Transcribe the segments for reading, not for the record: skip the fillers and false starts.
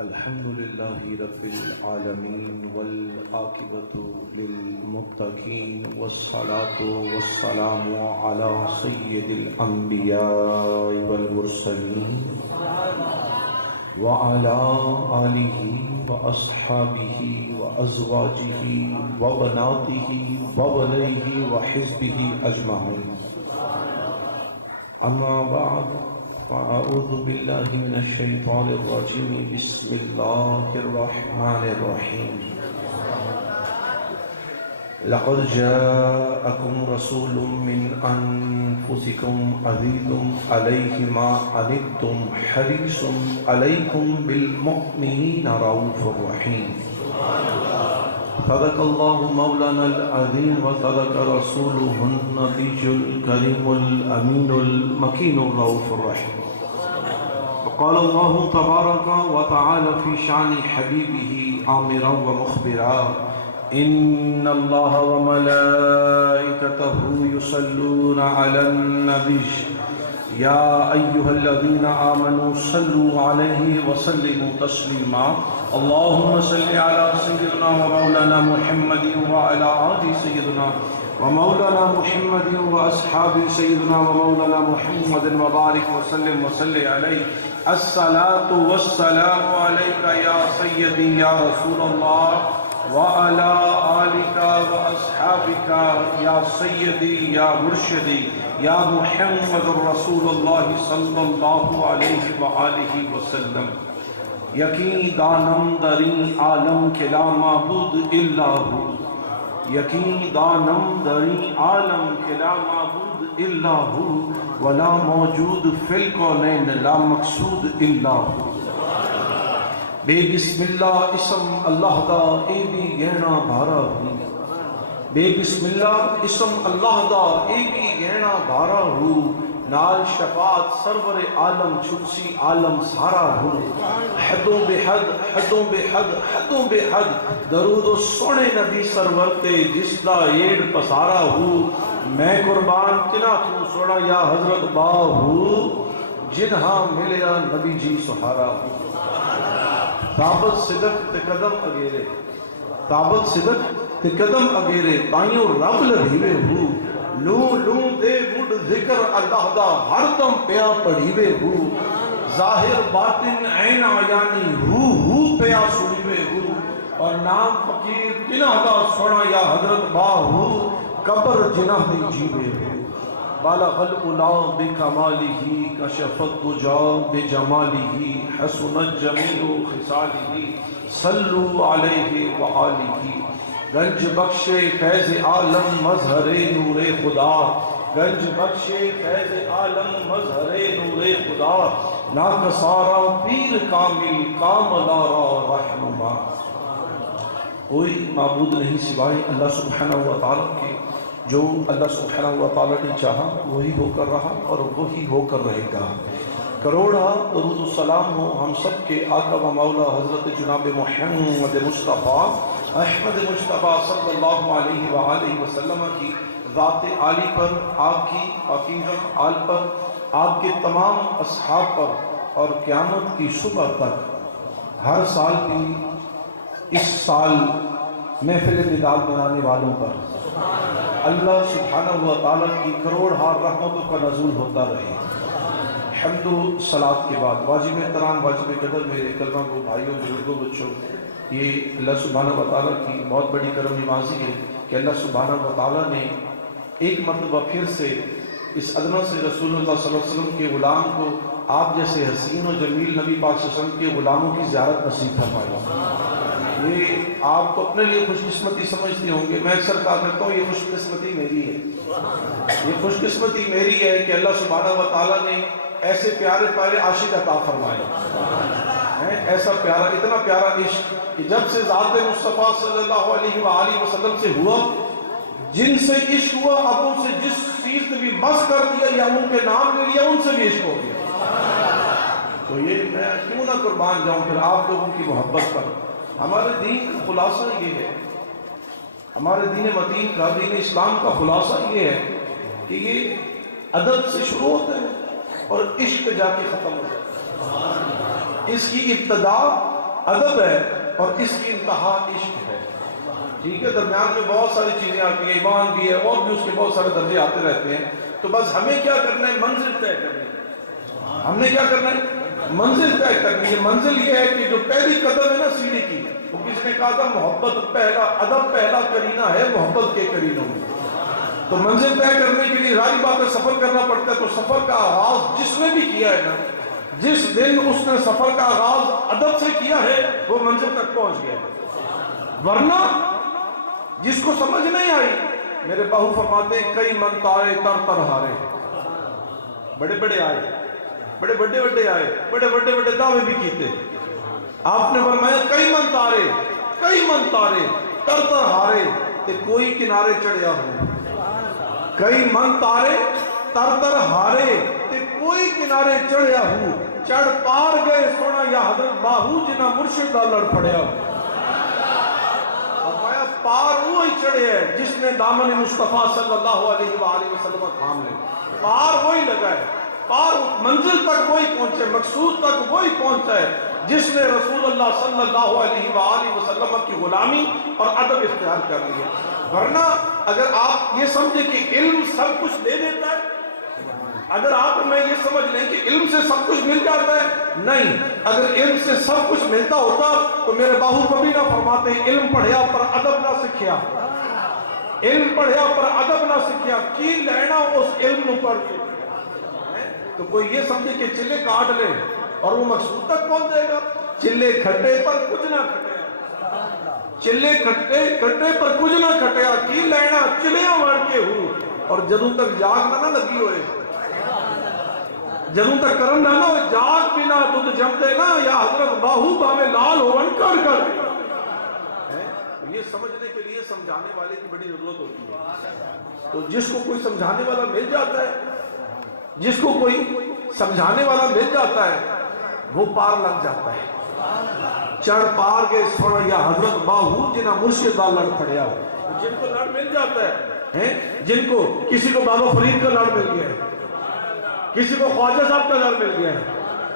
الحمد لله رب العالمين والعاقبة للمتقين والصلاة والسلام على سيد الأنبياء والمرسلين وعلى آله وأصحابه وأزواجه وبناته ووليه وحزبه أجمعين. أما بعد فأعوذ بالله من الشيطان الرجيم. بسم الله الرحمن الرحيم. لقد جاءكم رسول من أنفسكم عزيز عليه ما عنتم حريص عليكم بالمؤمنين رؤوف رحيم. صدق الله مولانا العظيم وصدق رسوله النبي الكريم الأمين المكين الرؤوف الرحيم. وقال الله تبارك وتعالى في شأن حبيبه آمرا ومخبرا: إن الله وملائكته يصلون على النبي يا أيها الذين آمنوا صلوا عليه وسلموا تسليما. اللهم صل على سيدنا ومولانا محمد وعلى آل سيدنا ومولانا محمد وأصحاب سيدنا ومولانا محمد وبارك وسلم وصل عليه. الصلاة والسلام عليك يا سيدي يا رسول الله وعلى آلك وأصحابك يا سيدي يا مرشدي یا محمد رسول اللہ صلی اللہ علیہ وآلہ وسلم. یقین دانم دری عالم کے لا معبود الا ہو. یقین دانم دری عالم کے لا معبود الا ہو ولا موجود فی الکونین لا مقصود الا ہو. بے بسم اللہ اسم اللہ دا اے بھی گہنا بھارا ہو. بے بسم اللہ اسم اللہ دا اے بھی گہنا بھارا ہو. نال شفاعت سرور عالم چھپسی عالم سارا ہو. حدوں بے حد حدوں بے حد حدوں بے حد درود و سونے نبی سرور تے جس دا ایڑ پسارا ہو. میں قربان تنا تو سوڑا یا حضرت با ہو جنہاں ملیا نبی جی سہارا ہو. ثابت صدق تے قدم اگیرے ثابت صدق تے قدم اگیرے تائیوں رب لڑھیوے ہو. لوں لوں دے مڈ ذکر اللہ دا ہر دم پیا پڑھیوے ہو. ظاہر باطن عین آیانی ہو پیا سنیوے ہو. اور نام فقیر تنہ دا سونا یا حضرت با ہو قبر جنہ دی جیوے ہو. بالغ العلا بکمالہ کشفت الدجا بجمالہ حسنت جمیل خصالہ صلو علیہ وآلہ. گنج بخش فیض عالم مظہر نور خدا. گنج بخش فیض عالم مظہر نور خدا. ناکسارا پیر کامل کاملارا رہنما. کوئی معبود نہیں سوائے اللہ سبحانہ وتعالی کے. جو اللہ سبحانہ وتعالی نے چاہا وہی ہو کر رہا اور وہی ہو کر رہے گا. کروڑا درود و سلام ہو ہم سب کے آقا و مولا حضرت جناب محمد مصطفیٰ احمد مصطفیٰ صلی اللہ علیہ وآلہ وسلم کی ذات عالی پر، آپ کی پاکیزہ آل پر، آپ کے تمام اصحاب پر اور قیامت کی صبح تک. ہر سال بھی اس سال محفل میلاد منانے والوں پر اللہ سبحانہ و تعالیٰ کی کروڑ ہار رحمتوں کا نزول ہوتا رہے. حمد و صلاۃ کے بعد واجب احترام واجب قدر میرے کلمہ کو بھائیوں بزرگوں بچوں، یہ اللہ سبحانہ و تعالیٰ کی بہت بڑی کرم نوازی ہے کہ اللہ سبحانہ و تعالیٰ نے ایک مرتبہ پھر سے اس عظمت سے رسول اللہ صلی اللہ علیہ وسلم کے غلام کو آپ جیسے حسین و جمیل نبی پاک صلی اللہ علیہ وسلم کے غلاموں کی زیارت نصیب فرمائی. یہ آپ کو اپنے لیے خوش قسمتی سمجھتے ہوں گے. میں اکثر کہا کرتا ہوں یہ خوش قسمتی میری ہے. یہ خوش قسمتی میری ہے کہ اللہ سبحانہ و تعالیٰ نے ایسے پیارے پیارے عاشق عطا فرمائے. ایسا پیارا اتنا پیارا عشق کہ جب سے ذات مصطفیٰ صلی اللہ علیہ وآلہ وسلم سے ہوا، جن سے عشق ہوا اب ان سے جس چیز نے بھی مس کر دیا یا ان کے نام لے لیا ان سے بھی عشق ہو گیا. تو یہ میں کیوں نہ قربان جاؤں پھر آپ لوگوں کی محبت پر. ہمارے دین کا خلاصہ یہ ہے، ہمارے دین متین کا، دین اسلام کا خلاصہ یہ ہے کہ یہ ادب سے شروع ہوتا ہے اور عشق پہ جا کے ختم ہو جاتا ہے. اس کی ابتدا ادب ہے اور اس کی انتہا عشق ہے. ٹھیک ہے, درمیان میں بہت ساری چیزیں آتی ہیں, ایمان بھی ہے اور بھی اس کے بہت سارے درجے آتے رہتے ہیں. تو بس ہمیں کیا کرنا ہے, منزل طے کرنی ہے. ہم نے کیا کرنا ہے, منزل طے کرنی ہے. منزل یہ ہے کہ جو پہلی قدم ہے نا سیڑھی کی, وہ کس نے کہا تھا, محبت پہلا, ادب پہلا کرینہ ہے محبت کے کرینوں میں. تو منزل طے کرنے کے لیے ظاہر بات ہے سفر کرنا پڑتا ہے. تو سفر کا آغاز جس نے بھی کیا ہے نا, جس دن اس نے سفر کا آغاز ادب سے کیا ہے, وہ منزل تک پہنچ گیا ہے. ورنہ جس کو سمجھ نہیں آئی, میرے باہو فرماتے ہیں کئی من تارے تر تر ہارے. بڑے بڑے آئے, بڑے بڑے بڑے آئے, بڑے بڑے بڑے دعوے بھی کیتے. آپ نے فرمایا کئی من تارے, کئی من تارے تر تر ہارے, کہ کوئی کنارے چڑھیا ہو. کئی من تارے تر تر ہارے, کہ کوئی کنارے چڑھیا ہو. چڑھ پار گئے سونا یا حضرت باہو, جنہ مرشد دا لڑ پڑیا ہو. پار وہی چڑھے ہے جس نے دامن مصطفیٰ صلی اللہ علیہ وآلہ وسلم تھام لے. پار وہی لگا ہے, پار منزل تک وہی پہنچے, مقصود تک وہی پہنچا ہے جس نے رسول اللہ صلی اللہ علیہ وآلہ وسلم کی غلامی اور ادب اختیار کر لی ہے. ورنہ اگر آپ یہ سمجھے کہ علم سب کچھ دے دیتا ہے, اگر آپ میں یہ سمجھ لیں کہ علم سے سب کچھ مل جاتا ہے, نہیں. اگر علم سے سب کچھ ملتا ہوتا تو میرے باہو کبھی نہ فرماتے علم پڑھیا پر ادب نہ سکھیا, علم پڑھیا پر ادب نہ سکھیا, کی لینا اس علم نو پڑھ کے. تو کوئی یہ سمجھے کہ چلے کاٹ لے اور وہ مقصود تک پہنچ جائے گا. چلے کھٹے پر کچھ نہ کھٹیا, چلے کھٹے پر کچھ نہ کھٹیا, کی لینا چلیاں وڑ کے ہوں. اور جدوں تک جاگ نہ لگی ہوئے, جدوں تک کرن نہ ہو جاگ بنا دودھ جم دے نا, یا حضرت باہو باوے لال ہون کر کر. یہ سمجھنے کے لیے سمجھانے والے کی بڑی ضرورت ہوتی ہے. تو جس کو کوئی سمجھانے والا مل جاتا ہے, جس کو کوئی سمجھانے والا مل جاتا ہے, وہ پار لگ جاتا ہے. چڑھ پار گئے سونا یا حضرت باہو, جنہ مرشد دا لڑ پڑیا ہو. جن کو لڑ مل جاتا ہے, جن کو کسی کو بابا فرید کا لڑ مل گیا ہے, کسی کو خواجہ صاحب کا در مل گیا ہے,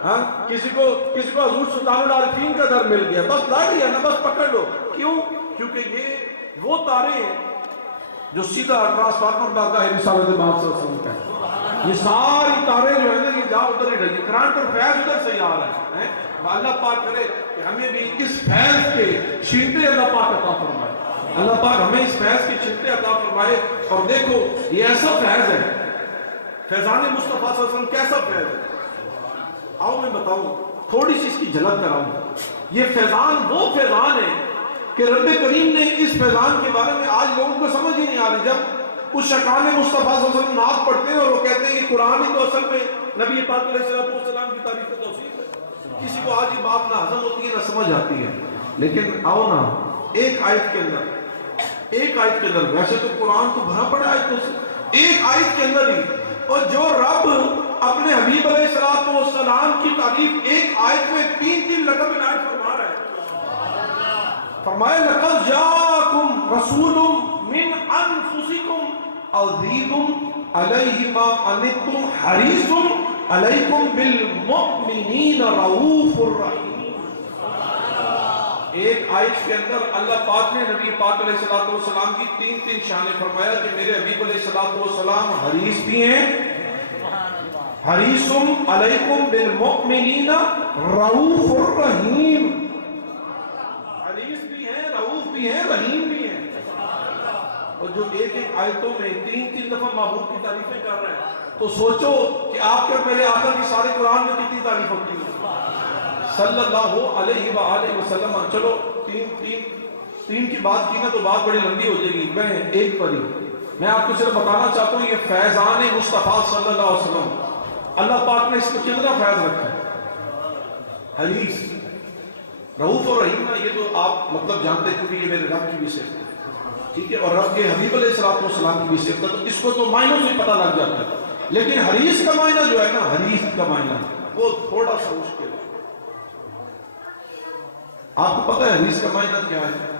ہاں کسی کو حضور سلطان العارفین کا در مل گیا, بس لڑ لیا نا, بس پکڑ لو. کیوں؟ کیونکہ یہ وہ تارے ہیں جو سیدھا ٹرانسفارمر بارگاہ رسالت باب صلی اللہ علیہ وسلم کا ہے. یہ ساری تارے جو ہیں نا, یہ جا ادھر ہی ڈلی, کرانٹ اور فیض ادھر سے آ رہا ہے. اللہ پاک کرے کہ ہمیں بھی اس فیض کے چھینٹے اللہ پاک عطا فرمائے. اللہ پاک ہمیں اس فیض کے چھینٹے عطا فرمائے. اور دیکھو یہ ایسا فیض ہے, فیضان مصطفیٰ صلی اللہ علیہ وسلم کیسا فیض ہے. آؤ میں بتاؤں, تھوڑی سی اس کی جھلک کراؤں. یہ فیضان وہ فیضان ہے کہ رب کریم نے اس فیضان کے بارے میں آج لوگوں کو سمجھ ہی نہیں آ رہی. جب اس شکان مصطفیٰ صلی اللہ علیہ وسلم نعت پڑھتے ہیں اور وہ کہتے ہیں کہ قرآن ہی تو اصل میں نبی پاک علیہ السلام کی تعریف و توصیف ہے. کسی کو آج یہ بات نہ ہضم ہوتی ہے نہ سمجھ آتی ہے. لیکن آؤ نا, ایک آیت کے اندر, ویسے تو قرآن تو بھرا پڑا آیتوں سے, ایک آیت کے اندر ہی, اور جو رب اپنے حبیب علیہ السلام کی تعریف ایک آیت میں 3 لقب عنایت فرما رہا ہے. فرمایا لقد جاءکم رسول من انفسکم عزیز علیہ ما عنتم حریص علیکم بالمؤمنین رؤوف الرحیم. ایک آیت کے اندر اللہ پاک نے نبی پاک علیہ السلام کی 3 شانیں فرمایا کہ میرے حبیب علیہ السلام حریص بھی ہیں, حریص علیکم بالمؤمنین رؤوف الرحیم, حریص بھی ہیں, رؤوف بھی ہیں, رحیم بھی ہیں. اور جو ایک آیتوں میں 3 دفعہ محبوب کی تعریفیں کر رہے ہیں, تو سوچو کہ آپ کے میرے آقا کی سارے قرآن میں کتنی تعریف ہوتی ہے صلی اللہ علیہ وآلہ وسلم. چلو 3 کی بات کی نا تو بات بڑی لمبی ہو جائے گی. میں ایک پر ہی میں آپ کو صرف بتانا چاہتا ہوں, یہ فیضان مصطفیٰ صلی اللہ علیہ وسلم, اللہ پاک نے اس کو کتنا فیض رکھا ہے. حریص, رؤوف اور رحیم, یہ تو آپ مطلب جانتے ہیں کیونکہ یہ میرے رب کی بھی صفت ہے, ٹھیک ہے, اور رب کے حبیب علیہ السلام کی بھی صفت ہے, تو اس کو تو معنوں سے پتہ لگ جاتا ہے. لیکن حریص کا معنی جو ہے نا, حریص کا معنی وہ تھوڑا سا مشکل ہے. آپ کو پتہ ہے حریص کا معنی کیا ہے؟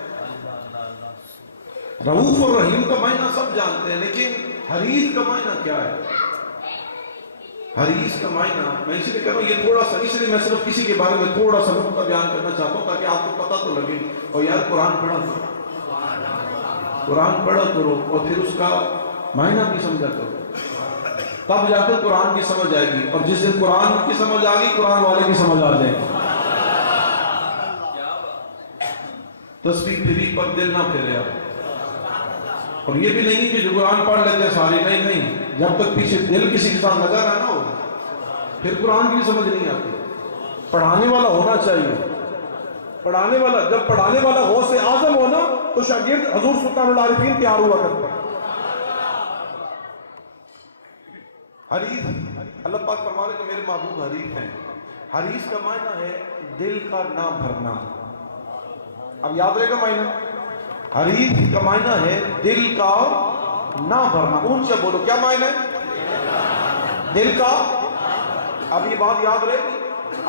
رؤوف اور رحیم کا معنی سب جانتے ہیں, لیکن حریص کا معنی کیا ہے؟ حدیث کا معنی میں اسی لیے کہہ رہا ہوں، یہ تھوڑا سا، اس لیے میں صرف کسی کے بارے میں تھوڑا سا نقطہ بیان کرنا چاہتا ہوں تاکہ آپ کو پتہ تو لگے، اور یار قرآن پڑھا کرو، قرآن پڑھا کرو اور پھر اس کا معنی بھی سمجھا کرو، تب جا کر قرآن کی سمجھ آئے گی، اور جس دن قرآن کی سمجھ آ گئی قرآن والے کی سمجھ آ جائے گی۔ تسبیح پھری پر دل نہ پھیرے آپ، اور یہ بھی نہیں کہ جو قرآن پڑھ لیتے سارے، نہیں نہیں، جب تک پیچھے دل کسی کے ساتھ لگا رہا نہ ہو پھر قرآن کی سمجھ نہیں آتی۔ پڑھانے والا ہونا چاہیے، پڑھانے والا، جب پڑھانے والا غوث اعظم ہونا تو شاگرد حضور سلطان العارفین تیار ہوا کرتے ہیں۔ حریث، اللہ پاک فرما رہے کہ میرے محبوب حریث ہیں۔ حریث کا معنی ہے دل کا نہ بھرنا۔ اب یاد رہے گا معنی، حریث کا معنی ہے دل کا نہ بھرنا۔ اونچا بولو، کیا معنی ہے؟ دل کا۔ اب یہ بات یاد رہے گی،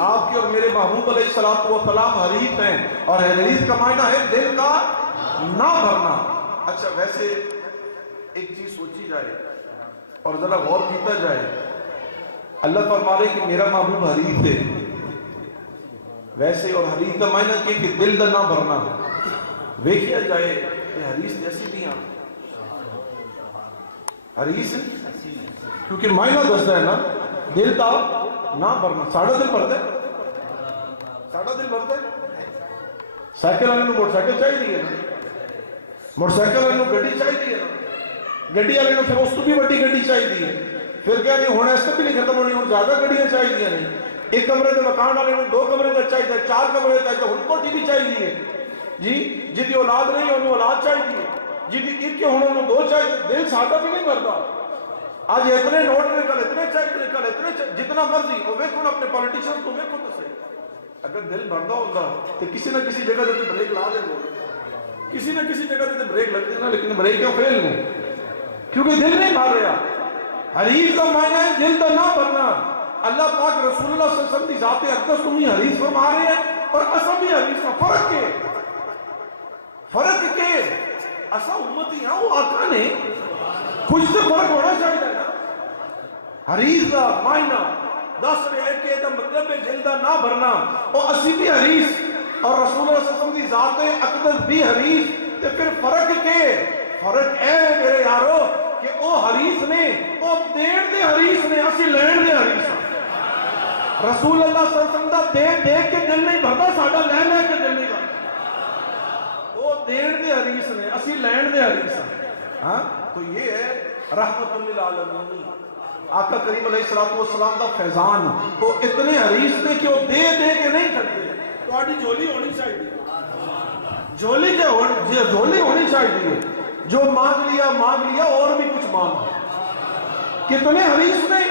آپ کے اور میرے محبوب علیہ السلام حریث ہیں، اور حریث کا معنی ہے دل کا نہ بھرنا۔ اچھا ویسے ایک چیز سوچی جائے اور ذرا غور کیتا جائے، اللہ فرما رہے کہ میرا محبوب حریث ہے، ویسے اور حریث کا معنی کہ دل دا نہ بھرنا۔ ویکھیا جائے کہ حریث جیسی بھی ہیں، حریث کیونکہ معنی دستا ہے نا دل دا نہ بھرنا۔ ساڑھا دل بھرتا ہے، ساڑھا دل بھرتا ہے۔ سائیکل والے موٹر سائیکل چاہیے نا، موٹر سائیکل والے گڈی چاہیے نا، گڈی والے پھر اس کو بھی بڑی گڈی چاہیے، پھر کیا نہیں ہونا، اس کو بھی نہیں ختم ہونی، ہوں زیادہ گڈیاں چاہیے نہیں۔ ایک کمرے کے مکان والے 2 کمرے کا چاہیے، 4 کمرے چاہیے، ان کو بھی چاہیے جی، جی اولاد نہیں انہوں اولاد چاہیے، جی ایک کے ہونے انہوں 2 چاہیے۔ دل سادہ بھی نہیں بھرتا۔ آج اتنے نوٹ نے، کل اتنے چاہیے، کل اتنے چاہیے، جتنا مرضی وہ ویکھو اپنے پولیٹیشن کو ویکھو تو صحیح۔ اگر دل بھرتا ہوتا تو کسی نہ کسی جگہ سے بریک لا دیں گے، کسی نہ کسی جگہ سے بریک لگتی نا، لیکن بریک کیوں فیل نہیں؟ کیونکہ دل نہیں بھر رہا۔ حریث کا معنی ہے دل کا نہ بھرنا۔ اللہ پاک رسول اللہ صلی اللہ علیہ وسلم کی ذات اقدس تمہیں حریث فرما رہے ہیں، اور اصل بھی حریث کا فرق کے، فرق کے اصل امتی ہیں، وہ آقا نے کچھ سے فرق ہونا چاہیے نا۔ حریث کا معنی دس رہے کہ یہ مطلب ہے دل کا نہ بھرنا، اور اسی بھی حریث اور رسول اللہ صلی اللہ علیہ وسلم کی ذات اقدس بھی حریث، تو پھر فرق کے، فرق اے میرے یارو کہ او حریث نے، او دین دے حریث نے، اسی لین دے حریث ہیں۔ رسول اللہ صلی اللہ علیہ وسلم دا دے کے دل نہیں بھرتا، ساڈا لے کے دل نہیں بھرتا۔ وہ دین دے حریث نے، اسی لین دے حریث ہیں۔ ہاں تو یہ ہے رحمت للعالمین، آقا کریم علیہ السلام دا فیضان۔ وہ اتنے حریث نے کہ وہ دے کے نہیں کرتے۔ تہاڈی جھولی ہونی چاہیے، جھولی ہونی چاہیے، جو مانگ لیا اور بھی کچھ مانگ۔ کتنے حریث نے،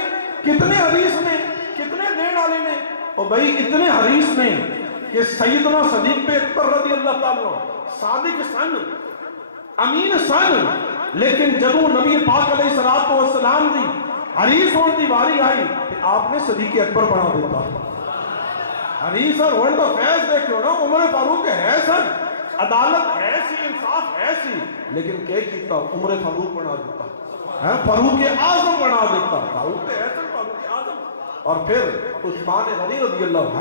کتنے حریث نے، کتنے دین والے نے، اور بھائی اتنے حریث نے کہ سیدنا صدیق پہ اکبر رضی اللہ تعالیٰ صادق سن، امین سن، لیکن جب نبی پاک علیہ السلام دی حریث ہونے دی باری آئی کہ آپ نے صدیق اکبر بنا دیتا۔ حریث اور ہونے کا فیض دیکھو نا، عمر فاروق ہے سن، عدالت ہے سی، انصاف ہے سی، لیکن کیا کیتا؟ عمر فاروق بنا دیتا، فاروق اعظم بنا دیتا، فاروق احسن، فاروق اعظم۔ اور پھر عثمان غنی رضی اللہ،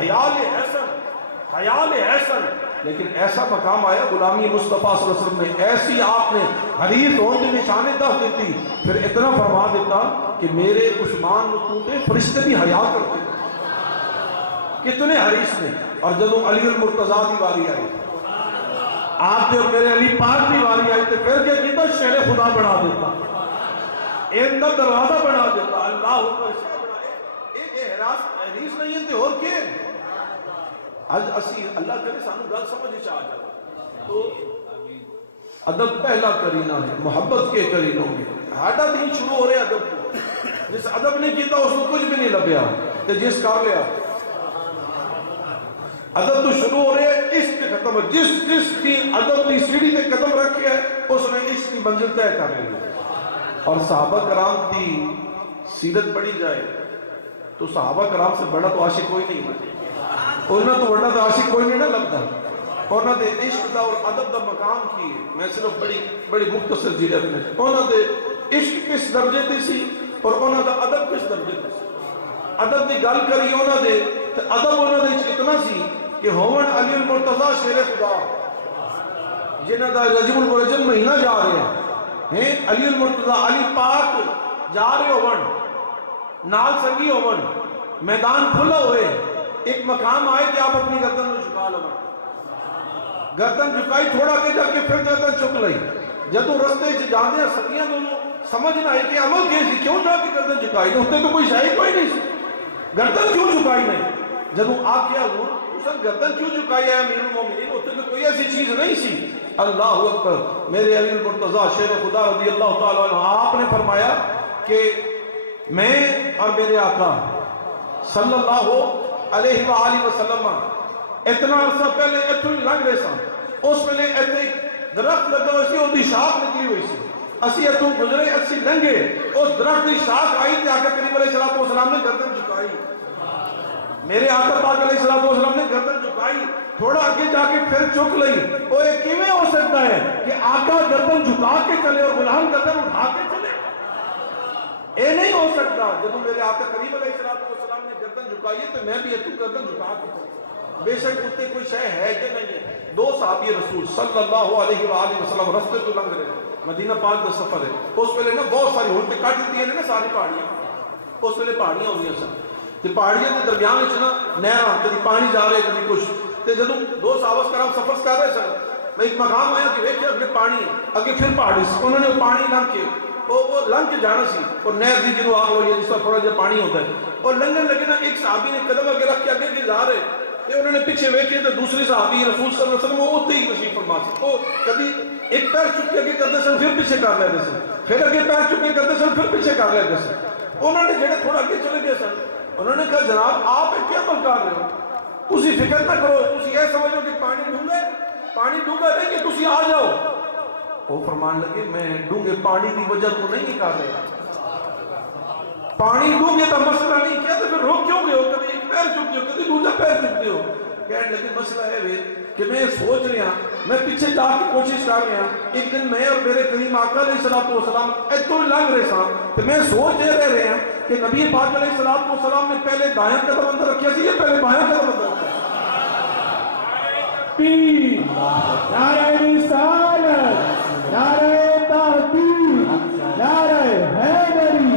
خیال احسن، لیکن ایسا مقام آیا غلامی مصطفیٰ صلی اللہ علیہ وسلم نے، ایسی آپ نے حریث ہونے کی نشانی دس دیتی، پھر اتنا فرما دیتا کہ میرے عثمان نتوتے فرشتے بھی حیا کرتے۔ کتنے حریث نے۔ اور جب علی المرتضیٰ کی باری آئی، آپ کے اور میرے علی پاک کی باری آئی، تو پھر کیا کیتا؟ شیر خدا بنا دیتا، ایک دروازہ بنا دیتا، اللہ اکبر۔ حریث نہیں ہے اور کیا؟ آج اسی اللہ کرے سانو گل سمجھ چاہ جائے تو ادب پہلا کرینہ ہے، محبت کے کرینوں میں ہاڈا دین شروع ہو رہے ادب کو۔ جس ادب نہیں کیتا اس کو کچھ بھی نہیں لبیا، تو جس کر لیا ادب تو شروع ہو رہے ہیں، عشق ختم۔ جس کی ادب کی سیڑھی تے قدم رکھے ہے اس نے عشق کی منزل طے کر لی۔ اور صحابہ کرام کی سیرت پڑھی جائے تو صحابہ کرام سے بڑا تو عاشق کوئی نہیں ہے، انہوں تو بڑا تو عاشق کوئی نہیں نہ لگتا۔ انہوں نے عشق دا اور ادب دا مقام کی ہے، میں صرف بڑی مختصر جیرت میں، انہوں نے عشق کس درجے تے سی اور انہوں دا ادب کس درجے تے سی۔ ادب دی گل کری انہاں دے تے ادب انہاں دے وچ اتنا سی کہ ہون علی المرتضی شیر خدا جنہاں دا رجب الرجب مہینہ جا رہا ہے علی المرتضی علی پاک جا رہے ہون نال سنگی ہون میدان کھلا ہوئے ایک مقام آئے کہ آپ اپنی گردن میں جھکا لو گردن جھکائی تھوڑا کے جا کے پھر گردن چک لئی جدوں رستے چ جاندے ہیں سنگیاں دونوں سمجھ نہ آئی کہ عمل کیا سی کیوں جا کے گردن جھکائی ہوتے تو کوئی شاہی کوئی نہیں سی گردن کیوں جھکائی نہیں جدوں آ کیا ہوں اس گردن کیوں جھکائی ہے امیر المومنین ہوتے تو کوئی ایسی چیز نہیں سی اللہ اکبر میرے علی المرتضی شیر خدا رضی اللہ تعالیٰ عنہ آپ نے فرمایا کہ میں اور میرے آقا صلی اللہ علیہ وآلہ وسلم اتنا عرصہ پہلے اتوں ہی لنگ رہے سن اس ویلے اتنے درخت لگا ہوئی سی ان کی شاخ نکلی ہوئی سی اسی اتوں گزرے اسی لنگے اس درخت کی شاخ آئی تے آقا کریم علیہ السلام نے گردن جھکائی میرے آقا پاک علیہ السلام نے گردن جھکائی تھوڑا آگے جا کے پھر چک لئی وہ یہ کیویں ہو سکتا ہے کہ آقا گردن جھکا کے چلے اور غلام گردن اٹھا کے چلے اے نہیں ہو سکتا جب میرے آقا کریم علیہ السلام نے گردن جھکائی ہے تو میں بھی اتوں گردن جھکا کے چلے بے شک اتنے کوئی شے ہے کہ نہیں ہے دو صحابی رسول صلی اللہ علیہ وآلہ وسلم رستے تو لنگ رہے مدینہ پاک کا سفر ہے اس ویلے نا بہت ساری ہن تے کٹ دتی ہیں نا ساری پہاڑیاں اس ویلے پہاڑیاں ہوندیاں سن تے پہاڑیاں دے درمیان وچ نا نہراں کدی پانی جا رہے کدی کچھ تے جدوں دو صحابہ کرام سفر کر رہے سن میں ایک مقام آیا کہ ویکھیا اگے پانی ہے اگے پھر پہاڑی سی انہوں نے پانی لنگ کے وہ لنگ کے جانا سی اور نہر دی جنوں آگ ہوئی ہے جس طرح تھوڑا جہا پانی ہوتا ہے اور لنگن لگے نا ایک صحابی نے قدم اگے رکھ کے اگے کے جا رہے تے انہوں نے پیچھے ویکھے تے دوسری صحابی رسول صلی اللہ علیہ وسلم وہ اتنے ہی تشریف فرما سی وہ کبھی ایک پیر چک کے اگے کرتے سن پھر پیچھے کر لیتے سن پھر اگے پیر چک کے کرتے سن پھر پیچھے کر لیتے سن انہوں نے جڑے تھوڑا اگے چلے گئے سن انہوں نے کہا جناب آپ کیا عمل کر رہے ہو تسی فکر نہ کرو تسی یہ سمجھو کہ پانی ڈونگا نہیں کہ تسی آ جاؤ وہ فرمان لگے میں ڈونگے پانی کی وجہ تو نہیں کر رہا پانی ڈونگے کا مسئلہ نہیں کیا تو پھر روک کیوں گئے ہو کبھی ایک پیر چکتے ہو کبھی دوسرا پیر چکتے ہو کہنے لگے مسئلہ ہے کہ میں سوچ رہا میں پیچھے جا کے کوشش کر رہا ایک دن میں اور میرے کریم آقا علیہ السلام اتوں لنگ رہے سن تو میں سوچ رہے ہیں کہ نبی پاک علیہ السلام نے پہلے دایاں قدم اندر رکھیا سی یا پہلے بایاں قدم اندر رکھیا پیر نعرہ رسالت نعرہ تحقیق نعرہ حیدری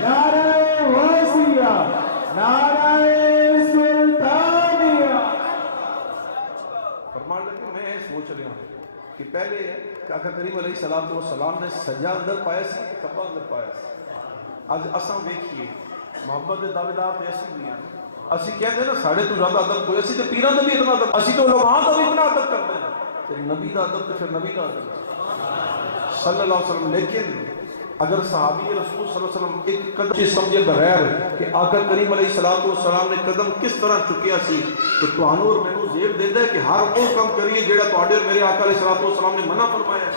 نعرہ وسیع نعرہ سلطانیہ فرمان لگے میں سوچ رہا ہوں کہ پہلے آقا کریم علیہ السلام نے سجا اندر پایا سی کہ کبا اندر پایا سی آج اساں دیکھیے محبت دے دعوے دار تے ایسی بھی ہیں اسی کہتے ہیں نا ساڑھے تو زیادہ ادب کوئی اسی تے پیران دا بھی اتنا ادب اسی تو علماء دا بھی اتنا ادب کرتے ہیں تے نبی دا ادب تے پھر نبی دا ادب صلی اللہ علیہ وسلم لیکن اگر صحابی رسول صلی اللہ علیہ وسلم ایک قدم چیز سمجھے بغیر کہ آقا کریم علیہ السلام نے قدم کس طرح چکیا سی تو توانو اور میں نو زیب دے دے کہ ہر وہ کم کریے جیڑا توڑے اور میرے آقا علیہ السلام نے منع فرمایا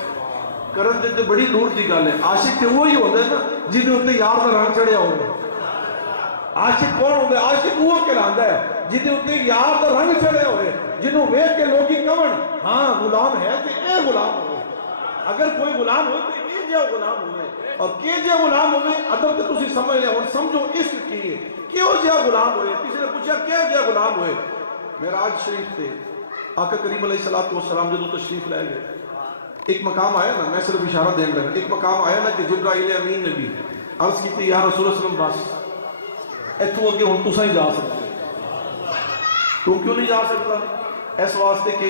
کرن دے بڑی دور دی گل ہے عاشق تے وہی ہوتا ہے نا جن اتنے یار دا رنگ چڑھیا ہوگا عاشق کون ہوتا ہے عاشق وہ کہلاتا ہے جن اتنے یار دا رنگ چڑھیا ہوئے جنہوں ویکھ کے لوگی کون ہاں غلام ہے تے اے غلام ہوئے اگر کوئی غلام ہوئے تو یہ جا غلام ہوئے اور کہ جا غلام ہوئے ادب تو تسی سمجھ لیا اور سمجھو عشق کی ہے کیوں جا غلام ہوئے کسی نے پوچھا کیا جا غلام ہوئے معراج شریف تھے آقا کریم علیہ السلام جدو تشریف لے گئے ایک مقام آیا نا میں صرف اشارہ دین لگا ایک مقام آیا نا کہ جبرائیل امین نے بھی عرض کی تھی یا رسول اللہ علیہ وسلم بس ایتھوں اگے ہن تساں ہی جا سکتے تو کیوں نہیں جا سکتا اس واسطے کہ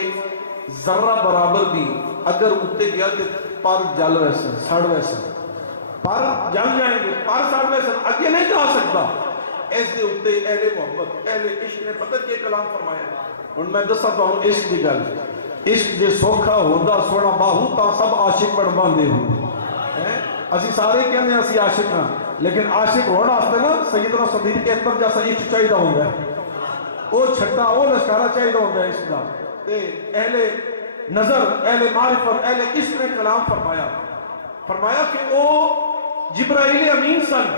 ذرہ برابر بھی اگر اتنے گیا کہ پر جل ویسے سڑ ویسے پر جل جائیں گے پر سڑ ویسے اگے نہیں جا سکتا اس دے اتنے اہل محبت اہل عشق نے پتہ کیا کلام فرمایا اور میں دسا تو ہوں عشق کی گل عشق جے سوکھا ہوندا سونا باہو تا سب عاشق بن باندے ہو اسی سارے کہنے ہیں اسی عاشق ہاں لیکن عاشق ہونا واسطے نا سیدنا صدیق کے اکبر جیسا عشق چاہیے ہوگا وہ چھٹا وہ لشکارا چاہیے ہوگا عشق کا تے اہل نظر اہل معرفت اہل عشق نے کلام فرمایا کہ وہ جبرائیل امین سن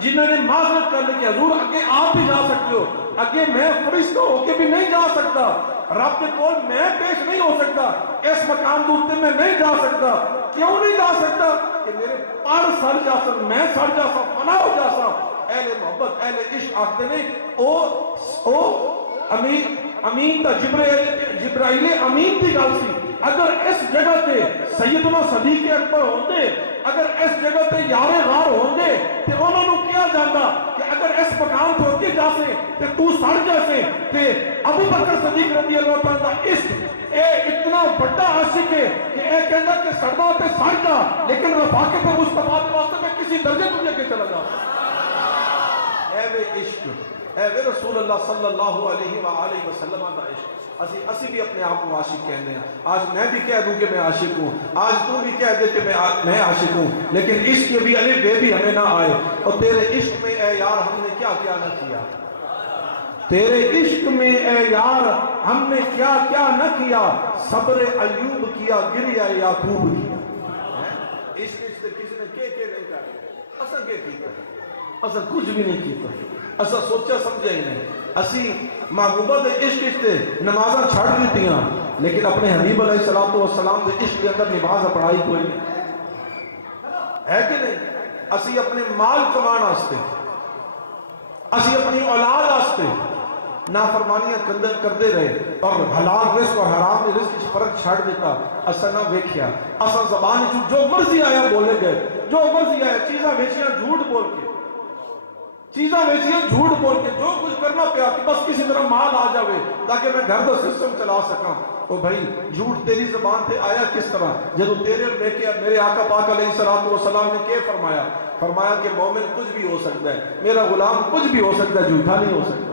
جنہوں نے معذرت کر لی کہ حضور اگے آپ بھی جا سکتے ہو اگے میں فرشتہ ہو کے بھی نہیں جا سکتا رب کے کول میں پیش نہیں ہو سکتا اس مقام دوتے میں نہیں جا سکتا کیوں نہیں جا سکتا کہ میرے پر سڑ جا سا میں سڑ جا سا فنا ہو جا سا اہل محبت اہل عشق آتے نے او امین دا جبرائیل امین دی گل سی. اگر اس جگہ تے سیدنا صدیق اکبر ہوندے, اگر اس جگہ تے یار غار ہوندے تے انہوں نے کیا جانا کہ اگر اس مقام تے ہوتی جا سے تے تو سڑ جیسے تے ابو بکر صدیق رضی اللہ تعالیٰ عشق اے اتنا بڑا عاشق ہے کہ اے کہنا کہ سڑنا تے سڑ جا لیکن رفاقت مصطفیٰ کے واسطے میں کسی درجے تجھے کے چلا جا. اے وے عشق, اے وے رسول اللہ صلی اللہ علیہ وآلہ وسلم دا عشق. اسی بھی اپنے آپ کو عاشق کہنے ہیں. آج میں بھی کہہ دوں کہ میں عاشق ہوں, آج تو بھی کہہ دے کہ میں عاشق ہوں, لیکن عشق کے بھی الف بے بھی ہمیں نہ آئے. اور تیرے عشق میں اے یار ہم نے کیا کیا نہ کیا, تیرے عشق میں اے یار ہم نے کیا کیا نہ کیا. صبر ایوب کیا, گریا یعقوب کیا. عشق سے کسی نے کہ نہیں کہا, اصل کے کیتا, اصل کچھ بھی نہیں کیتا, اصل سوچا سمجھا ہی نہیں. اسی محبوبہ دے عشق تے نمازاں چھڑ دیتیاں, لیکن اپنے حبیب علیہ السلام دے عشق کے اندر نماز پڑھائی کوئی نہیں ہے کہ نہیں. اسی اپنے مال کمان واسطے, اسی اپنی اولاد واسطے نافرمانیاں کرتے رہے اور حلال رزق اور حرام رزق کی فرق چھڑ دیتا. اسا نہ ویکھیا, اسا زبان جو مرضی آیا بولے گئے, جو مرضی آیا چیزاں ویچیاں جھوٹ بول کے, چیزاں ویچیاں جھوٹ بول کے, جو کچھ کرنا پیا کہ بس کسی طرح مال آ جاوے تاکہ میں گھر دا سسٹم چلا سکاں. او بھائی جھوٹ تیری زبان تے آیا کس طرح, جدو تیرے لے کے میرے آقا پاک علیہ السلام نے کیا فرمایا, فرمایا کہ مومن کچھ بھی ہو سکتا ہے, میرا غلام کچھ بھی ہو سکتا ہے, جھوٹا نہیں ہو سکتا.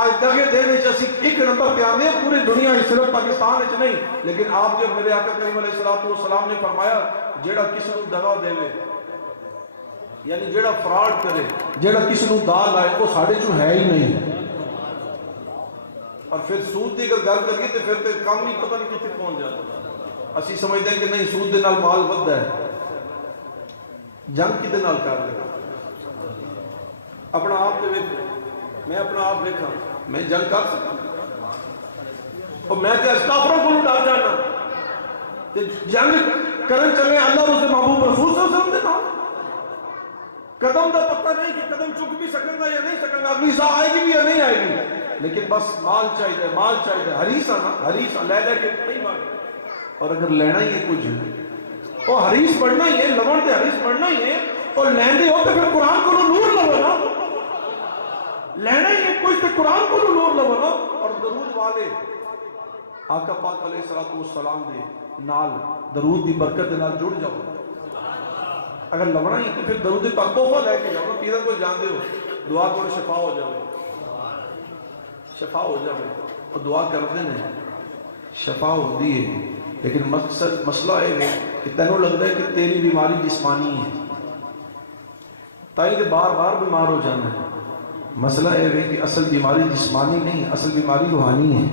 آج دگے دینے چاہیے ایک نمبر پہ آنے پوری دنیا صرف پاکستان اچ نہیں, لیکن آپ جب میرے آقا کریم علیہ السلام نے فرمایا جیڑا کسی کو دغا دے وے, یعنی جیڑا فراڈ کرے, جیڑا کسی کو دال لائے, وہ ساڑھے چو ہے ہی نہیں. اور پھر سود دی اگر گل کریے تو پھر کام ہی پتہ نہیں کتنے پہنچ جاتا. اسی سمجھتے ہیں کہ نہیں سود دے نال مال ودھدا ہے, جنگ کدے نال کر لے. اپنا آپ دے وچ میں اپنا آپ دیکھا, میں جنگ کر سکتا اور میں تے استغفر کو ڈر جانا تے جنگ کرن چلے اللہ اس محبوب رسول صلی اللہ علیہ وسلم دے نال. قدم دا پتہ نہیں کہ قدم چک بھی سکیں گا یا نہیں سکیں گا, اگلی سا آئے گی بھی یا نہیں آئے گی, لیکن بس مال چاہیے, مال چاہیے, حریص آنا, حریص لے لے کے نہیں مانگے. اور اگر لینا ہی ہے کچھ, وہ حریص پڑھنا ہی ہے, لوڑ تے حریص پڑھنا ہی ہے, اور لیندے ہو تو پھر قرآن کو نور لو نا, لینا ہی ہے کچھ تو قرآن کو نور لو نا. اور درود والے آقا پاک علیہ السلام دے نال درود دی برکت دے نال جڑ جاؤ. اگر لوڑا ہی تو پھر درود پاک تحفہ لے کے جاؤ, پیرن کو جان دے ہو, دعا کرو شفا ہو جائے, شفا ہو جائے. اور دعا کرتے ہیں شفا ہوتی ہے, لیکن مسئلہ ہے کہ تینوں لگ رہا ہے کہ تیری بیماری جسمانی ہے, تائی دے بار بار بیمار ہو جانا ہے. مسئلہ ہے کہ اصل بیماری جسمانی نہیں, اصل بیماری روحانی ہے.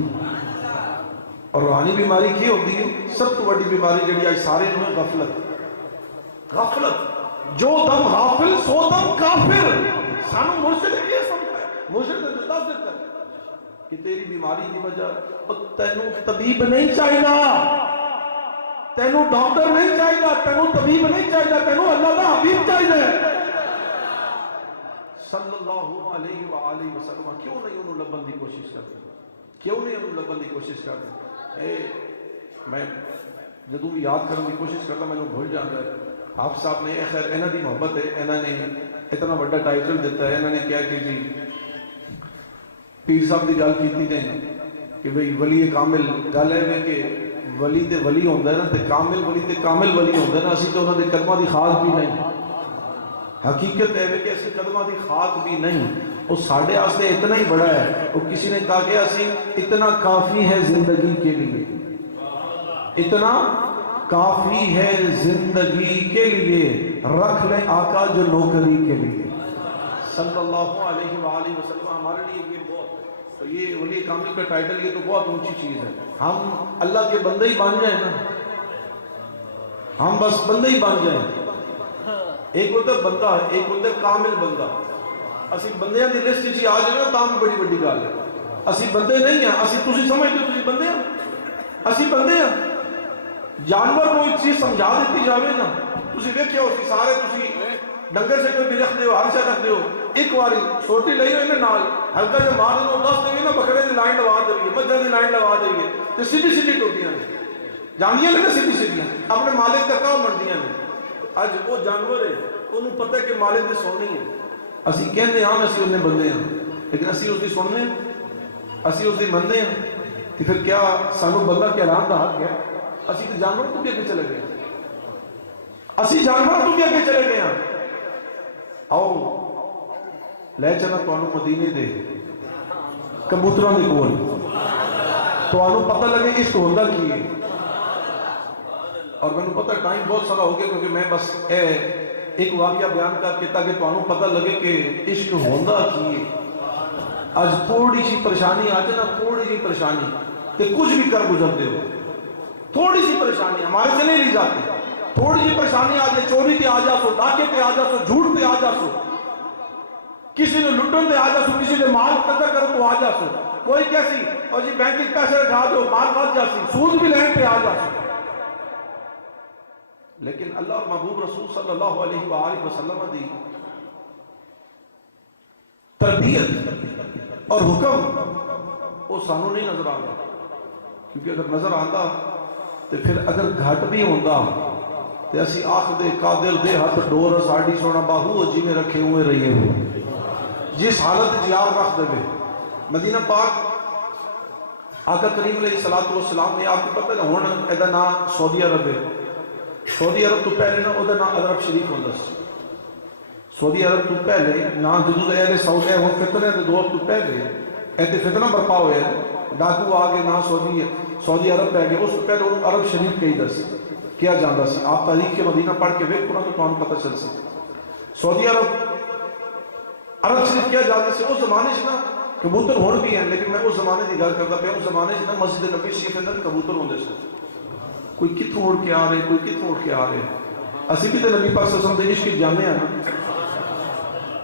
اور روحانی بیماری کی ہوتی ہے, سب تو بڑی بیماری جڑی آج سارے میں غفلت. غفلت, جو دم غافل سو دم کافر. سانو مرشد یہ سمجھا ہے, مرشد نے دس دیتا ہے کہ تیری بیماری کی وجہ تینوں طبیب نہیں چاہیے, تینوں ڈاکٹر نہیں چاہیے, تینوں طبیب نہیں چاہیے, تینوں اللہ کا حبیب چاہیے صلی اللہ علیہ وآلہ وسلم. کیوں نہیں انہوں لبن دی کوشش کرتے, کیوں نہیں انہوں لبن دی کوشش کرتے. میں جدوں بھی یاد کرنے کی کوشش کرتا میں نے بھول جاتا ہے. آپ صاحب نے خیر انہاں دی محبت ہے, انہاں نے اتنا بڑا ٹائٹل دیتا ہے, انہاں نے کیا کہ جی پیر صاحب دی گل کیتی نے کہ بھئی ولی کامل گل ہے کہ ولی تے ولی ہوندا ہے نا, تے کامل ولی تے کامل ولی ہوندا ہے نا. اسی تے انہاں دے قدماں دی خاص بھی نہیں, حقیقت ہے کہ اسی قدماں دی خاک بھی نہیں. وہ ساڑھے آستے اتنا ہی بڑا ہے. وہ کسی نے کہا کہ اسی اتنا کافی ہے زندگی کے لیے, اتنا کافی ہے زندگی کے لیے, رکھ لیں آقا جو نوکری کے لیے صلی اللہ علیہ وآلہ وسلم. ہمارے لیے یہ بہت, تو یہ ولی کامل کا ٹائٹل یہ تو بہت اونچی چیز ہے. ہم اللہ کے بندے ہی بن جائیں نا, ہم بس بندے ہی بن جائیں. ایک ہوتا بندہ ہے, ایک ہوتا کامل بندہ. اسی بندیاں دی لسٹ چی آ جائے نا تام بڑی بڑی گل ہے. اسی بندے نہیں ہیں, اسی تسی سمجھتے ہو تسی بندے ہیں, اسی بندے ہیں. جانور کو ایک چیز سمجھا دیتی جاوے نا, تسی دیکھے ہو سارے تسی ڈنگر سے کوئی بھی رکھ دیو ہر شاہ رکھ دیو ایک واری سوٹی لئی ہوئی نے نال ہلکا جا مار دو دس دیوی نا بکرے دی لائن لوا دیوی مجھے دی لائن لوا دیوی تو سیدھی سیدھی ٹوٹیاں نے جانیاں نے سیدھی سیدھیاں اپنے مالک تک کہاں مردیاں نے اج وہ جانور ہے انہوں پتہ ہے کہ مالک دی سونی ہے اسی کہنے ہاں اسی انہیں بندے ہیں لیکن اسی اس دی سننے ہیں اسی اس دی مندے ہیں کہ پھر کیا سانو بندہ کے حیران دا حق ہے اسی تو جانور تو بھی اگے چلے گئے اسی جانور تو بھی اگے چلے گئے ہیں آؤ لے چلا تو انہوں مدینے دے کبوتروں دے کول تو انہوں پتہ لگے عشق ہوندہ کی ہے اور میں نے پتہ ٹائم بہت سارا ہو گیا کیونکہ میں بس ایک واقعہ بیان کر کے تاکہ تو انہوں پتہ لگے کہ عشق ہوندہ کی ہے آج تھوڑی سی پریشانی آ جائے نا تھوڑی سی پریشانی کہ کچھ بھی کر گزرتے ہو تھوڑی سی پریشانی ہمارے سے نہیں لی جاتی تھوڑی سی پریشانی آ جائے چوری پہ آ جا سو ڈاکے پہ آ جا سو جھوٹ پہ آ جا سو کسی نے لٹن پہ آ جا سو کسی نے مال قدر کرو تو آ جا سو کوئی کیسی اور جی بینک کے پیسے اٹھا دو مال بات جا سی سود بھی لین پہ آ جا سو لیکن اللہ اور محبوب رسول صلی اللہ علیہ وآلہ وسلم دی تربیت اور حکم وہ سانو نہیں نظر آتا کیونکہ اگر نظر آتا تو پھر اگر گھٹ بھی ہوندہ تو ایسی آخ دے قادر دے ہاتھ ڈور ساڑی سونا باہو جی میں رکھے ہوئے رہیے ہوئے جس حالت جیاب رکھ دے مدینہ پاک آقا کریم علیہ السلام نے آپ کو پتہ ہے ہونا ایدہ نا سعودی عرب ہے سعودی عرب تو پہلے نا ادھر نا عرب شریف ہوندہ سعودی عرب تو پہلے نا جدود اہل سعودی ہے وہ فتنے دے دور تو پہلے ایتے فتنہ برپا ہوئے ہیں ڈاکو آگے نا سعودی عرب پہ گئے اس تو پہلے انہوں عرب شریف کہی دس کیا جاندہ سی آپ تاریخ کے مدینہ پڑھ کے ویک پڑھا تو ہم پتہ چل سکتے سعودی عرب شریف کیا جاندہ سی اس زمانے سے نا کبوتر ہون بھی ہیں لیکن میں اس زمانے کی گل کرتا پہ اس زمانے سے نا مسجد نبی شریف اندر کبوتر ہوندے سے کوئی کتوں اڑ کے آ رہے کوئی کتوں اڑ کے آ رہے اسی بھی تو نبی پاک صلی اللہ علیہ وسلم عشق کی جانے ہیں نا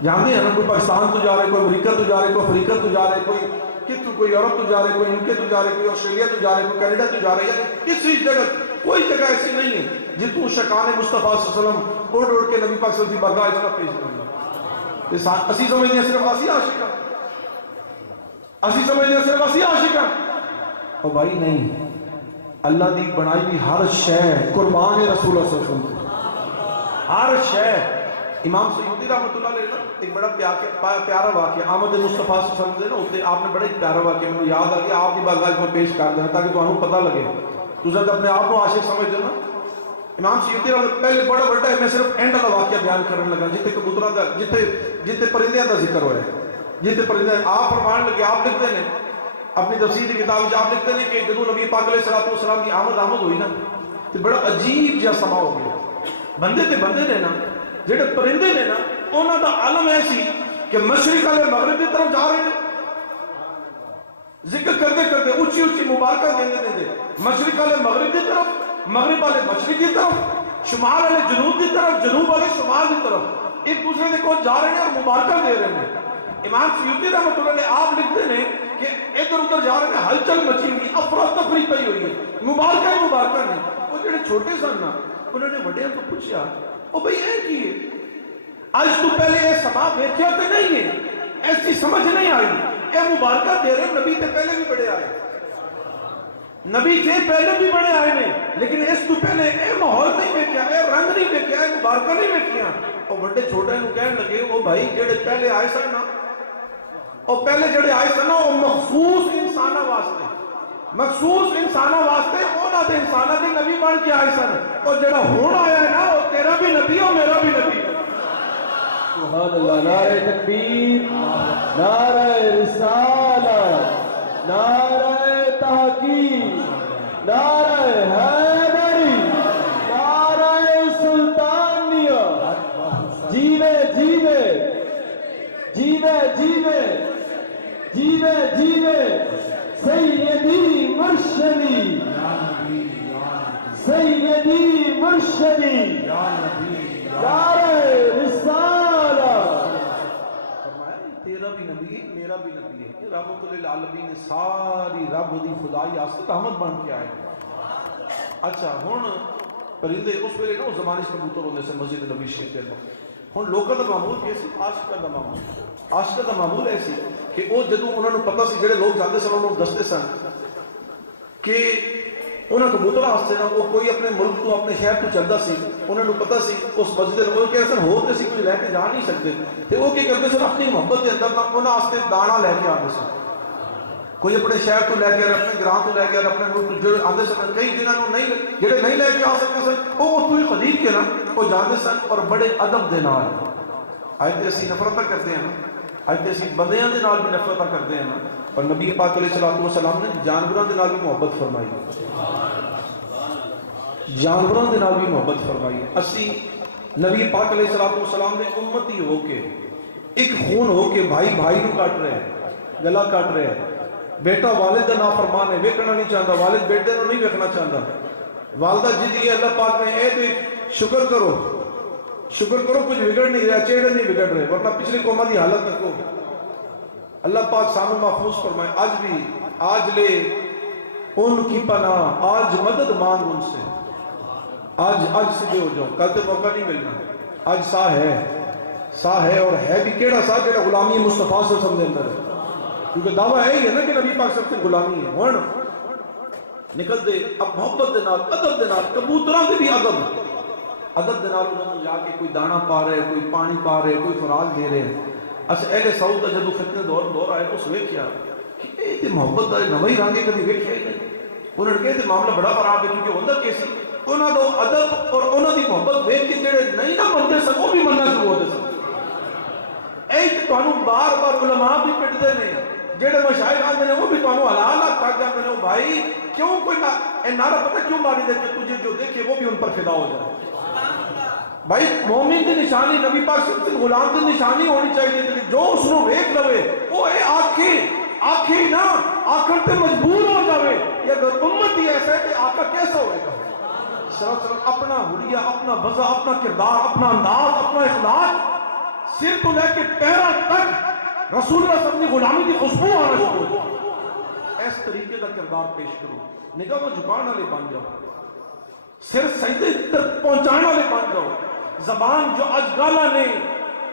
جانتے ہیں نا کوئی پاکستان تو جا رہے کوئی امریکہ تو جا رہے کوئی افریقہ تو جا رہے کوئی کتوں کوئی یورپ تو جا رہے کوئی یوکے تو جا رہے کوئی آسٹریلیا تو جا رہے کوئی کینیڈا تو جا رہے یعنی کسی جگہ کوئی جگہ ایسی نہیں ہے جتوں شکان مصطفیٰ صلی اللہ علیہ وسلم اڑ اڑ کے نبی پاک صلی اللہ علیہ وسلم کی بارگاہ اجرا پیش کرنا اسی سمجھتے ہیں صرف اسی عاشق ہیں اسی سمجھتے ہیں صرف اسی عاشق ہیں اور بھائی نہیں اللہ دی بنائی بھی ہر شے قربان رسول اللہ صلی اللہ علیہ وسلم ہر شے امام سیوطی رحمۃ اللہ علیہ ایک بڑا پیارا واقعہ آمد مصطفیٰ صلی اللہ علیہ وسلم آپ نے بڑا ایک پیارا واقعہ مجھے یاد آ گیا آپ کی بارگاہ میں پیش کر دینا تاکہ تمہیں پتہ لگے تو جب اپنے آپ کو عاشق سمجھ دینا امام سیوطی رحمۃ پہلے بڑا بڑا ہے میں صرف اینڈ والا واقعہ بیان کرنے لگا جتے کبوتراں دا جتے پرندیاں دا ذکر ہوا ہے جتے پرندے آپ فرمان لگے آپ لکھتے ہیں اپنی تفسیر کی کتاب آپ لکھتے ہیں کہ جدوں نبی پاک علیہ السلام کی آمد ہوئی نا تو بڑا عجیب جہا سما ہو گیا بندے تے بندے نے نا جڑے پرندے نے نا انہاں دا عالم ایسی کہ مشرق والے مغرب کی طرف جا رہے ہیں ذکر کرتے کرتے اونچی اونچی مبارکہ دیندے مشرق والے مغرب کی طرف مغرب والے مشرق کی طرف شمال والے جنوب کی طرف جنوب والے شمال کی طرف ایک دوسرے کے کول جا رہے ہیں اور مبارکہ دے رہے ہیں امام سیوطی رحمۃ اللہ علیہ آپ لکھتے ہیں کہ ادھر ادھر جا رہے ہیں ہلچل مچی ہوئی افراتفری پئی ہوئی ہے مبارکہ ہی مبارکہ نہیں وہ جڑے چھوٹے سن نا انہوں نے بڑے کو پوچھا او بھئی اے کی ہے آج تو پہلے اے سما ویکھیا تے نہیں ہے ایسی سمجھ نہیں آئی اے مبارکہ دے رہے نبی تے پہلے بھی بڑے آئے نبی تے پہلے بھی بڑے آئے نے لیکن اس تو پہلے اے ماحول نہیں ویکھیا اے رنگ نہیں ویکھیا اے مبارکہ نہیں ویکھیا اور بڑے چھوٹے نو کہن لگے او بھائی جڑے پہلے آئے سن نا اور پہلے جڑے آئے سن نا وہ مخصوص انسانہ واسطے مخصوص انسانہ واسطے اونا دے انسانہ دے نبی بن کے آئے سن اور جڑا ہون آیا ہے نا وہ تیرا بھی نبی اور میرا بھی نبی سبحان اللہ نعرہ تکبیر نعرہ رسالت نعرہ تحقیق نعرہ حیدری نعرہ سلطانیہ جیوے جیوے جیوے جیوے جیوے جیوے سیدی مرشدی سیدی مرشدی نعرہ رسالت تیرا بھی نبی ہے میرا بھی نبی ہے رحمت للعالمین ساری رب دی خدائی آستے رحمت بن کے آئے اچھا ہون پرندے اس ویلے نا اس زمانے سے کبوتر ہوندے سے مسجد نبی شریف کے اندر ہوں لوگوں کا معمول یہ سی، عاشقاں دا معمول، عاشقاں دا معمول ہے سی کہ وہ جدوں انہوں نے پتہ سی جڑے لوگ جاندے سن انہوں نے دستے سن کہ انہوں نے کبوتر واسطے نا وہ کوئی اپنے ملک تو اپنے شہر تو چلتا سی، انہوں نے پتہ سی اس مسجد وہ کہتے سن ہو تو سی کچھ لے کے جا نہیں سکتے تے وہ کی کرتے سن اپنی محبت کے اندر نا انہوں واسطے دانا لے کے آتے سن، کوئی اپنے شہر تو لے کے آئے، اپنے گراں تو لے کے آئے، اپنے ملک جو آتے سن، کئی جنہوں نے نہیں جڑے نہیں لے کے آ سکتے سن وہ اتوں ہی خرید کے نا وہ جاتے سن اور بڑے ادب دے نال اج تے اسی نفرت کرتے ہیں نا، اج تے اسی بندیاں دے نال بھی نفرت کرتے ہیں نا، اور نبی پاک علیہ الصلوۃ والسلام نے جانوراں دے نال بھی محبت فرمائی ہے، جانوراں دے نال بھی محبت فرمائی ہے۔ اسی نبی پاک علیہ الصلوۃ والسلام نے امتی ہو کے ایک خون ہو کے بھائی بھائی نو کاٹ رہے ہیں، گلا کاٹ رہے ہیں، بیٹا والد دا نافرمان ہے، ویکھنا نہیں چاہتا، والد بیٹے نو نہیں ویکھنا چاہتا، والدہ جی اللہ پاک نے اے تے شکر کرو کچھ بگڑ نہیں رہا، چہرے نہیں بگڑ رہے، ورنہ پچھلی قوموں کی حالت تک ہو۔ اللہ پاک سانو محفوظ فرمائے، آج بھی آج لے ان کی پناہ، آج مدد مانگ ان سے، آج سیدھے ہو جاؤ، کل تو موقع نہیں ملنا، آج سا ہے اور ہے بھی کیڑا سا جڑا غلامی مصطفیٰ صلی اللہ علیہ وسلم دے اندر ہے، کیونکہ دعویٰ ہے ہی ہے نا کہ نبی پاک سب سے غلامی ہے۔ ہن نکل دے اب محبت دے نال، ادب دے نال، کبوتراں دے بھی ادب دے نال انہوں نے جا کے کوئی دانا پا رہے، کوئی پانی پا رہے، کوئی خوراک دے رہے۔ اچھا اہل سعود دا جدوں فتنے دور آئے اس ویکھیا کہ اے تے محبت دا نواں ہی رنگ کبھی ویکھیا ہی نہیں، انہوں نے کہا تے معاملہ بڑا خراب ہے، کیونکہ ہوندا کی سی انہاں دا ادب اور انہاں دی محبت ویکھ کے جڑے نہیں نہ منتے سن وہ بھی مننا شروع ہوتے سن۔ اے تانوں بار بار علماء بھی پٹدے نے، جڑے مشائخ آندے نے وہ بھی تانوں حلال کر جاندے نے، بھائی کیوں کوئی نہ اے نعرہ پتہ کیوں ماری دے کہ تجھے جو دیکھے وہ بھی ان پر فدا ہو جائے۔ بھائی مومن کی نشانی نبی پاک صلی اللہ علیہ وسلم غلام کی نشانی ہونی چاہیے کہ جو اس کو ویکھ لوے وہ اے آنکھیں نہ آنکھن تے مجبور ہو جاوے، یہ اگر امت ہی ایسا ہے کہ آقا کیسا ہوئے گا؟ صلی اللہ علیہ وسلم اپنا حلیہ، اپنا وضع، اپنا کردار، اپنا انداز، اپنا اخلاق، سر تو لے کے پیروں تک رسول اللہ صلی اللہ علیہ وسلم کی غلامی کی خوشبو آنا شروع ہو، اس طریقے کا کردار پیش کرو، نگاہ جھکانے والے بن جاؤ، سر سجدے تک پہنچانے والے بن جاؤ، زبان جو آج گالا نے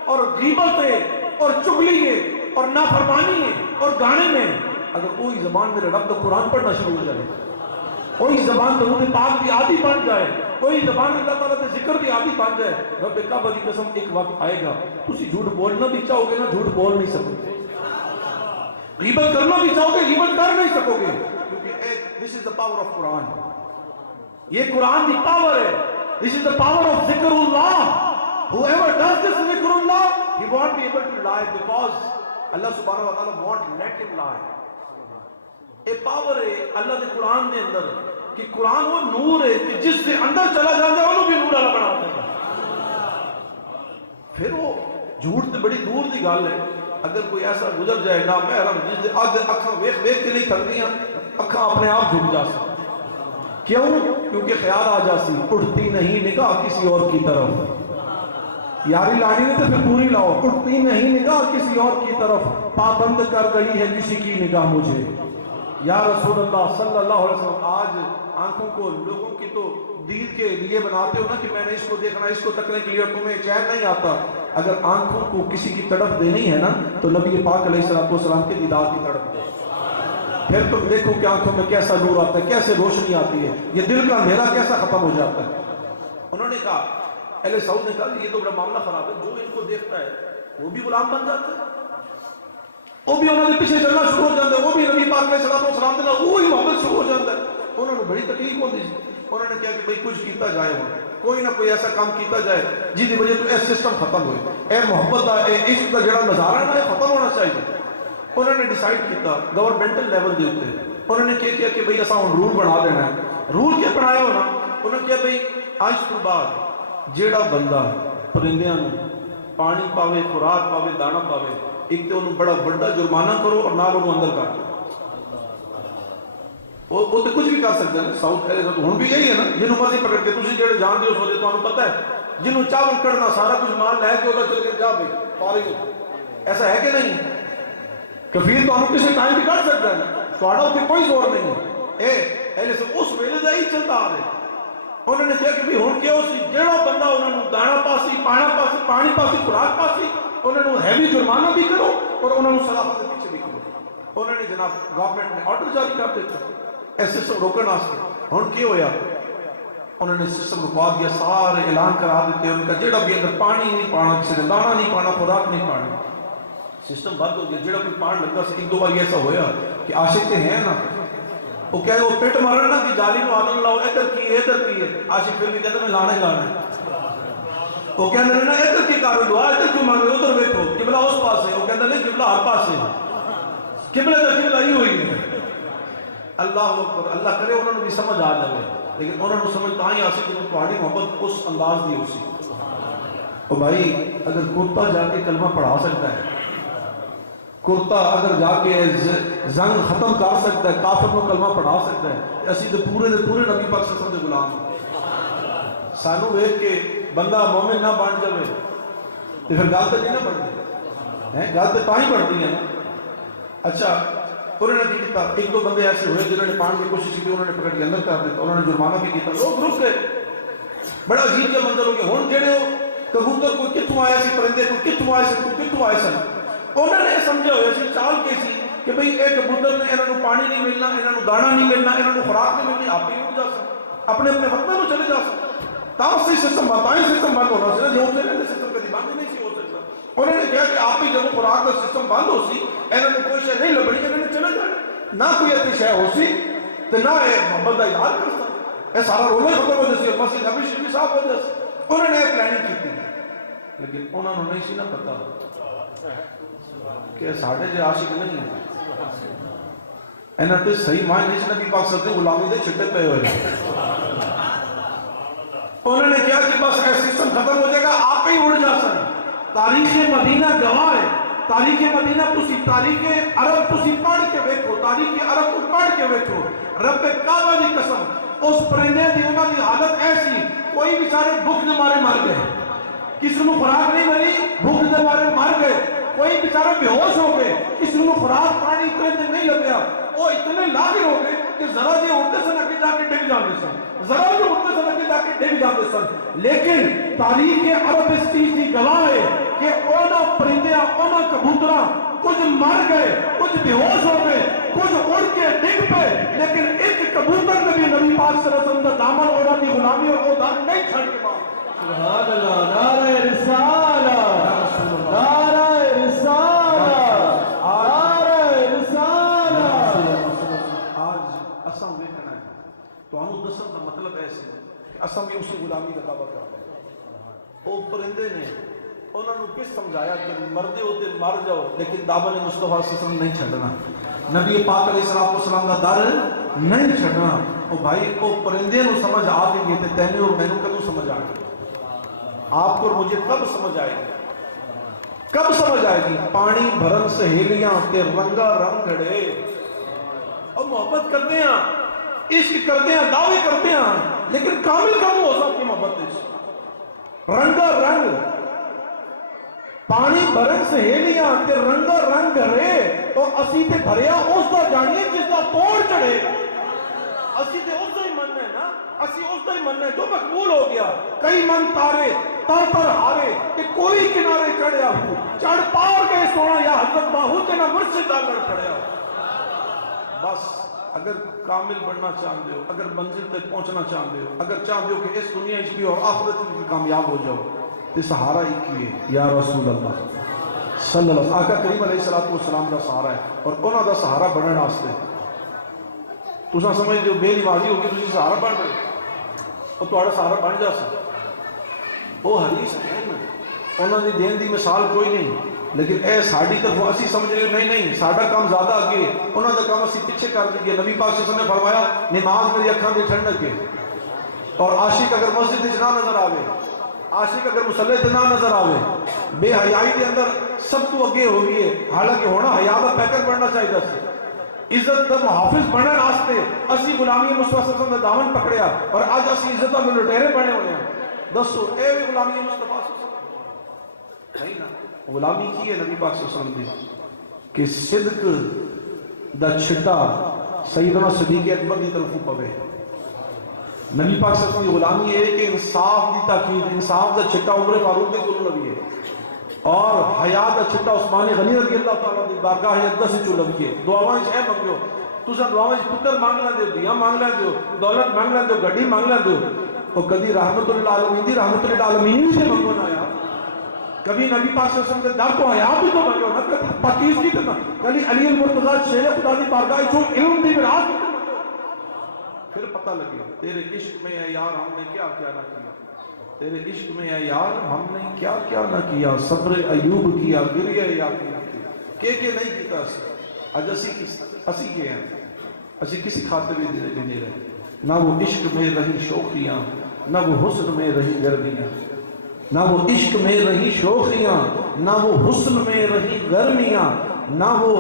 اور غیبت ہے اور چغلی ہے اور نافرمانی ہے اور گانے میں، اگر وہی زبان میرے رب تو قرآن پڑھنا شروع ہو جائے، وہی زبان درود پاک کی عادی بن جائے، وہی زبان اللہ تعالیٰ کے ذکر کی عادی بن جائے، رب کعبہ کی قسم ایک وقت آئے گا تسی جھوٹ بولنا بھی چاہو گے نا جھوٹ بول نہیں سکو گے، غیبت کرنا بھی چاہو گے غیبت کر نہیں سکو گے، کیونکہ this is the power of Quran، یہ قرآن کی پاور ہے، this is the power of ذکر اللہ، whoever does this ذکر اللہ he won't be able to lie because اللہ سبحانہ وتعالی won't let him lie۔ یہ پاور ہے اللہ کے قرآن کے اندر کہ قرآن وہ نور ہے کہ جس سے اندر چلا جاتا ہے انہوں بھی نور اللہ بنا ہوتا ہے، پھر وہ جھوٹ تے بڑی دور دی گل ہے، اگر کوئی ایسا گزر جائے نا محرم جس دے آدھے اکھاں ویکھ کے نہیں تھکدیاں، اکھاں اپنے آپ جھک جا سکتی، کیوں؟ کیونکہ خیال آ جاسی اٹھتی نہیں نگاہ کسی اور کی طرف، یاری لانی نے تو پھر پوری لاؤ، اٹھتی نہیں نگاہ کسی اور کی طرف، پابند کر گئی ہے کسی کی نگاہ مجھے، یا رسول اللہ صلی اللہ علیہ وسلم۔ آج آنکھوں کو لوگوں کی تو دید کے لیے بناتے ہو نا کہ میں نے اس کو دیکھنا، اس کو تکنے کے لیے، اور تمہیں چین نہیں آتا، اگر آنکھوں کو کسی کی تڑپ دینی ہے نا تو نبی پاک علیہ السلام کے دیدار کی تڑپ دے، پھر تم دیکھو کہ آنکھوں میں کیسا نور آتا ہے، کیسے روشنی آتی ہے، یہ دل کا اندھیرا کیسا ختم ہو جاتا ہے۔ انہوں نے کہا، اہل سعود نے کہا یہ تو بڑا معاملہ خراب ہے، جو ان کو دیکھتا ہے وہ بھی غلام بن جاتا ہے، وہ بھی انہوں نے پیچھے چلنا شروع ہو جاتا ہے، وہ بھی نبی پاک علیہ السلام کے ساتھ وہی محبت شروع ہو جاتا ہے۔ انہوں نے بڑی تکلیف ہوتی تھی، انہوں نے کہا کہ بھئی کچھ کیتا جائے، کوئی نہ کوئی ایسا کام کیتا جائے جس کی وجہ تو اے سسٹم ختم ہوئے، اے محبت کا اے عشق کا جڑا نظارہ ہے ختم ہونا چاہیے۔ انہوں نے ڈیسائیڈ کیتا گورنمنٹل لیول دے اوپر، انہوں نے کیا کہ بھئی اساں رول بنا دینا ہے، رول کیا بنایا ہونا، انہوں نے کہا بھئی آج تو بعد جیڑا بندہ پرندیاں نو پانی پاوے، خوراک پاوے، دانا پاوے، ایک تو انہوں بڑا بڑا جرمانہ کرو اور نال انہوں اندر کر دو، وہ تو کچھ بھی کر سکتے ہیں۔ ساؤتھ کہہ رہے ہوں بھی یہی ہے نا، جنہوں مرضی پکڑ کے تسی جیڑے جان دے اس وجہ تو انہوں پتہ ہے، جنہوں چاول کڑنا سارا کچھ مال لے کے ادھر چل کے جا بھئی فارغ ہو، ایسا ہے کہ نہیں؟ کفیل تو انہوں کسی ٹائم بھی کر سکتا ہے، تو آڑا ہوتے کوئی زور نہیں ہے، اے ایلے سے اس ویلے دا ہی چلتا آ رہے، انہوں نے کہا کہ بھی ہن کیا سی جڑا بندہ انہوں نے دانا پاسی پانی پاسی خوراک پاسی انہوں نے ہیوی جرمانہ بھی کرو اور انہوں نے صداقت کے پیچھے بھی کرو. انہوں نے جناب گورنمنٹ نے آرڈر جاری کر دیتا ایسے سب روکن واسطے. ہن کی ہویا انہوں نے سسٹم رکوا دیا, سارے اعلان کرا دیتے ان کا جڑا بھی اندر پانی نہیں پانا, کسی نے دانا نہیں پانا, خوراک نہیں پانی. سسٹم بند ہو گیا. جڑا کوئی پان لگا سی ایک دو بار ایسا ہویا کہ عاشق تے ہیں نا وہ کہے وہ پیٹ مارن نا کہ جالی نو آدم لاؤ ادھر کی عاشق پھر بھی کہتے میں لانا ہی لانا ہے. وہ کہتے ہیں نا ادھر کی کارو دعا ادھر کیوں مانگے ادھر دیکھو قبلہ اس پاس ہے. وہ کہتے ہیں نہیں قبلہ ہر پاس ہے, قبلہ تو قبلہ ہی ہوئی ہے. اللہ اکبر. اللہ کرے انہوں نے بھی سمجھ آ جائے لیکن انہوں نے سمجھ کہاں ہی آسی کہ پہاڑی محبت اس انداز دی اسی. او بھائی اگر کرتا جا کے کلمہ پڑھا سکتا ہے, کرتا اگر جا کے زنگ ختم کر سکتا ہے, کافر کو کلمہ پڑھا سکتا ہے, اسی تو پورے نبی پاک صلی اللہ علیہ وسلم دے غلام ہیں. سانو دیکھ کے بندہ مومن نہ بن جائے تو پھر گل تو نہیں نہ بنتی, گل تو تاں ہی بنتی ہے نا. اچھا انہوں نے کی کیتا, ایک دو بندے ایسے ہوئے جنہوں نے پان کی کوشش کی, انہوں نے پکڑ کے اندر کر دیتا, انہوں نے جرمانہ بھی کیتا, لوگ رک گئے. بڑا عجیب کا منظر ہو گیا. ہن جڑے کبوتر کوئی کتوں آیا سی, پرندے کوئی کتوں آئے سی, کوئی کتوں آئے سن, انہوں نے سمجھا ہویا سی چال کے سی کہ بھئی ایک کبوتر نے انہوں نے پانی نہیں ملنا, انہوں نے دانا نہیں ملنا, انہوں نے خوراک نہیں ملنی, آپ ہی اٹھ جا سکتے اپنے وطنوں میں چلے جا سکتے. تاں سے سسٹم بند ہونا سی نا, جو ہوتے رہتے سسٹم کبھی بند نہیں سی ہو سکتا. انہوں نے کہا کہ آپ ہی جب خوراک کا سسٹم بند ہو سی, انہوں نے کوئی شے نہیں لبنی, انہوں نے چلے جانا, نہ کوئی ایسی شے ہو سی تو نہ محبت کا اظہار کر سکتا, یہ سارا رولے ختم ہو جاسی, مسجد نبی شریف صاحب ہو جاسی. انہوں نے ایک پلاننگ کی تھی لیکن انہوں نے نہیں سی نہ پتا کہ ساڑھے جو عاشق نہیں ہیں, انہوں نے صحیح معنی نہیں سی نبی پاک صلی اللہ غلامی دے چھٹے پہ ہوئے. انہوں نے کیا کہ بس ایسی سسٹم ختم ہو جائے گا, آپ ہی اڑ جا سن. تاریخ مدینہ گواہ ہے, تاریخ مدینہ تاریخ عرب تسی پڑھ کے ویکھو, تاریخ عرب کو پڑھ کے ویکھو. رب کعبہ دی قسم اس پرندے دی انہوں دی حالت ایسی, کوئی بیچارے بھوک دے مارے مر گئے, کسی نے خوراک نہیں ملی بھوک دے مارے مر گئے, کوئی بیچارے بے ہوش ہو گئے, کسی نے خوراک پانی اتنے نہیں لگیا, وہ اتنے لاغر ہو گئے کہ ذرا جی اٹھتے سن اگے جا کے ڈگ جاتے سن, ذرا جی اٹھتے سن اگے جا کے ڈگ جاتے سن. لیکن تاریخ عرب اس چیز کی گواہ ہے کہ اونا پرندیاں اونا کبوتراں کچھ مر گئے, کچھ بے ہوش ہو گئے, کچھ اڑ کے ڈگ پہ, لیکن ایک کبوتر نے بھی نبی پاک صلی اللہ علیہ وسلم کا دامن اونا دی غلامی اور وہ دامن نہیں چھڑ کے باہر. سبحان اللہ, نعرہ رسالہ, نعرہ رسالہ, نعرہ رسالہ. آج اساں ویکھنا ہے تو انہوں دسن کا مطلب ایسے کہ اساں بھی اسی غلامی کا دعویٰ کرتے ہیں. وہ پرندے نے انہوں نے کس سمجھایا کہ مردے ہوتے مر جاؤ لیکن دامن مصطفیٰ صلی اللہ علیہ وسلم نہیں چھڑنا, نبی پاک علیہ السلام کا در نہیں چھڑنا. او بھائی وہ پرندے نو سمجھ آ گئی تے تینوں اور مینوں کدوں سمجھ آ گئی؟ آپ کو اور مجھے کب سمجھ آئے گی؟ کب سمجھ آئے گی؟ پانی بھرن سہیلیاں تے رنگا رنگ گھڑے اور محبت کرتے ہیں, عشق کرتے ہیں, دعوے کرتے ہیں, لیکن کامل کم ہو سکتی محبت عشق. رنگا رنگ پانی بھرن سہیلیاں تے رنگا رنگ گھڑے تو اسی تے بھریا اس دا جانیے جس دا توڑ چڑھے. اسی تے اس دا ہی من ہے نا, اسی اس دا ہی من ہے جو مقبول ہو گیا. کئی من تارے تر ہارے کہ کوئی کنارے چڑھیا ہو, چڑھ پار گئے سونا یا حضرت باہو تے نہ مرشد دا لڑ پڑیا ہو. بس اگر کامل بننا چاہتے ہو, اگر منزل تک پہنچنا چاہتے ہو, اگر چاہتے ہو کہ اس دنیا بھی اور آخرت میں کامیاب ہو جاؤ تو سہارا ہی کیے یا رسول اللہ صلی اللہ علیہ وسلم. آقا کریم علیہ السلام کا سہارا ہے اور انہوں کا سہارا بننے واسطے تساں سمجھ دو بے نمازی ہو کے تسی سہارا بن رہے اور تہاڈا سہارا بن جا سکتا. وہ حدیث ہے نا, انہوں نے دین دی مثال کوئی نہیں, لیکن اے ساڑی طرف اسی سمجھ رہے نہیں ساڑا کام زیادہ آگے, انہوں نے کام اسی پیچھے کر دیا. نبی پاک صلی اللہ علیہ وسلم نے فرمایا نماز میری اکھاں دے ٹھنڈک ہے, اور عاشق اگر مسجد وچ نہ نظر آوے, عاشق اگر مصلی تے نہ نظر آوے, بے حیائی دے اندر سب تو اگے ہو گئی ہے. حالانکہ ہونا حیا دا پیکر بننا چاہیے سی, عزت دا محافظ بننے واسطے اسی غلامی مصطفیٰ صلی اللہ علیہ وسلم دا دامن پکڑیا اور اج اسی عزت دا لٹیرے بنے ہوئے ہیں. دسو اے بھی غلامی مصطفیٰ صلی اللہ علیہ وسلم نہیں نا. غلامی کی ہے نبی پاک صلی اللہ علیہ وسلم دی کہ صدق دا چھٹا سیدنا صدیق اکبر دی طرف پوے, نبی پاک صلی اللہ علیہ وسلم کی غلامی ہے کہ انصاف دی تاکید، انصاف دا چھٹا عمر فاروق دے کولوں لبھی ہے اور حیا دا چھٹا عثمان غنی رضی اللہ تعالیٰ دی بارگاہ اقدس وچوں لبھی ہے۔ دعاواں وچ اے منگو، تساں دعاواں وچ پتر مانگ لیندے ہو، دیاں مانگ لیندے ہو، دولت مانگ لیندے ہو، گڈی مانگ لیندے ہو، تو کبھی رحمت للعالمین دی رحمت للعالمین سے منگو نا یار، کبھی نبی پاک صلی اللہ علیہ وسلم کے در تو حیا بھی تو منگو نا، کبھی پاکیزگی تے کبھی علی المرتضی شیر خدا دی بارگاہ وچوں علم دی میراث پھر پتہ لگے تیرے عشق میں اے یار ہم نے کیا کیا نہ کیا، تیرے عشق میں اے یار ہم نے کیا کیا نہ کیا، صبر ایوب کیا، گریہ یاقوب کیا، کہ نہیں کیتا اج اسی کے ہیں، اسی کسی خاطر بھی دے رہے، نہ وہ عشق میں رہی شوخیاں، نہ وہ حسن میں رہی گرمیاں، نہ وہ عشق میں رہی شوخیاں، نہ وہ حسن میں رہی گرمیاں، نہ وہ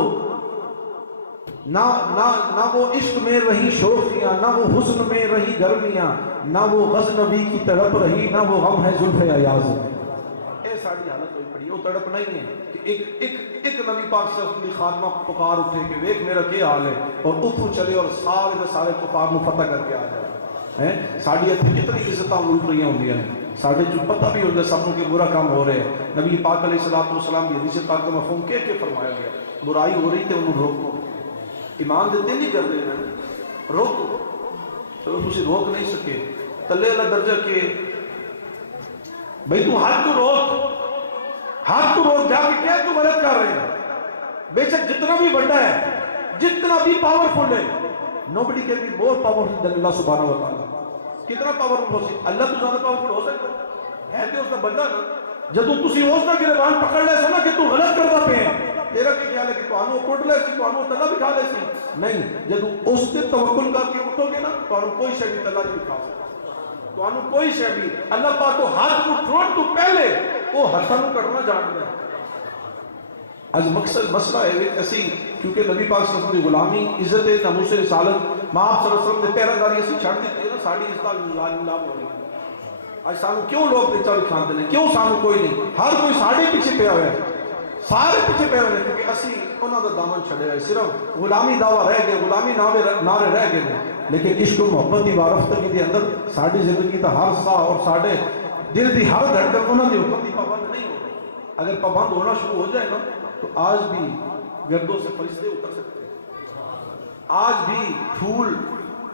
عشق میں رہی شوخیاں، نہ وہ حسن میں رہی گرمیاں، نہ وہ غزنبی کی تڑپ رہی، نہ وہ غم ہے زلف ایاز میں۔ اے ساری حالت ہوئی پڑی، وہ تڑپ نہیں ہے کہ ایک نبی پاک سے اپنی خاتمہ پکار اٹھے کہ ویک میرا کیا حال ہے اور اتھو چلے اور سارے کفار کو فتح کر کے آ جائے۔ ساڑی اتنی کتنی عزتاں اٹھ رہی ہوں گی، ساڑھے جو پتہ بھی ہوگا سب کے برا کام ہو رہے ہیں۔ نبی پاک علیہ السلام کی حدیث پاک کا مفہوم کہ فرمایا گیا، برائی ہو رہی تھے انہوں روکو، ایمان دیتے نہیں کر رہے ہیں، روکو، تو تسی روک نہیں سکے، تلے اللہ درجہ کہ بھئی تو حد تو روک جا کے کیا تو غلط کر رہے ہیں، بے شک جتنا بھی بڑا ہے، جتنا بھی پاورفل ہے، nobody can be more powerful than اللہ سبحانہ و تعالیٰ۔ کتنا پاورفل ہو سکتا اللہ تو زیادہ پاورفل ہو سکتا ہے کہ اس کا بندہ نا جدو تسی اس کا گربان پکڑ لے سنا کہ تو غلط کرتا پہ ہیں، تیرا کی خیال ہے کہ تو آنو کوٹ لے سی، تو آنو تلہ بھی کھا لے سی، نہیں، جدو اس سے توکل کر کے اٹھو گے نا تو آنو کوئی شے بھی تلہ نہیں کھا سکتا، تو آنو کوئی شے بھی اللہ پاک کو ہاتھ کو ٹھوٹ تو پہلے وہ ہاتھوں کرنا جان دے۔ آج مقصد مسئلہ ہے ایسی کیونکہ نبی پاک صلی اللہ علیہ وسلم کی غلامی، عزت، ناموس رسالت، ماں آپ صلی اللہ علیہ وسلم نے پیرا داری ایسی چھڑ دیتی ہے نا، ساڑھی اس طرح لام ہو رہی ہے۔ آج سانو کیوں لوگ دیتا بھی کھاندے ہیں، کیوں سانو کوئی نہیں، ہر کوئی ساڑھے پیچھے پہ ہوئے ہیں، سارے پیچھے پہ ہوئے ہیں کیونکہ اسی انہوں دا دامن چھڑے ہوئے، صرف غلامی دعویٰ رہ گئے، غلامی نعرے رہ گئے، لیکن عشق و محبت دی وارفتگی دے اندر ساڑھی زندگی دا ہر سا اور ساڑھے دل دی ہر دھڑکن انہوں دی حکم دی پابند نہیں ہو۔ اگر پابند ہونا شروع ہو جائے نا تو آج بھی گردوں سے فرشتے اتر سکتے ہیں، آج بھی پھول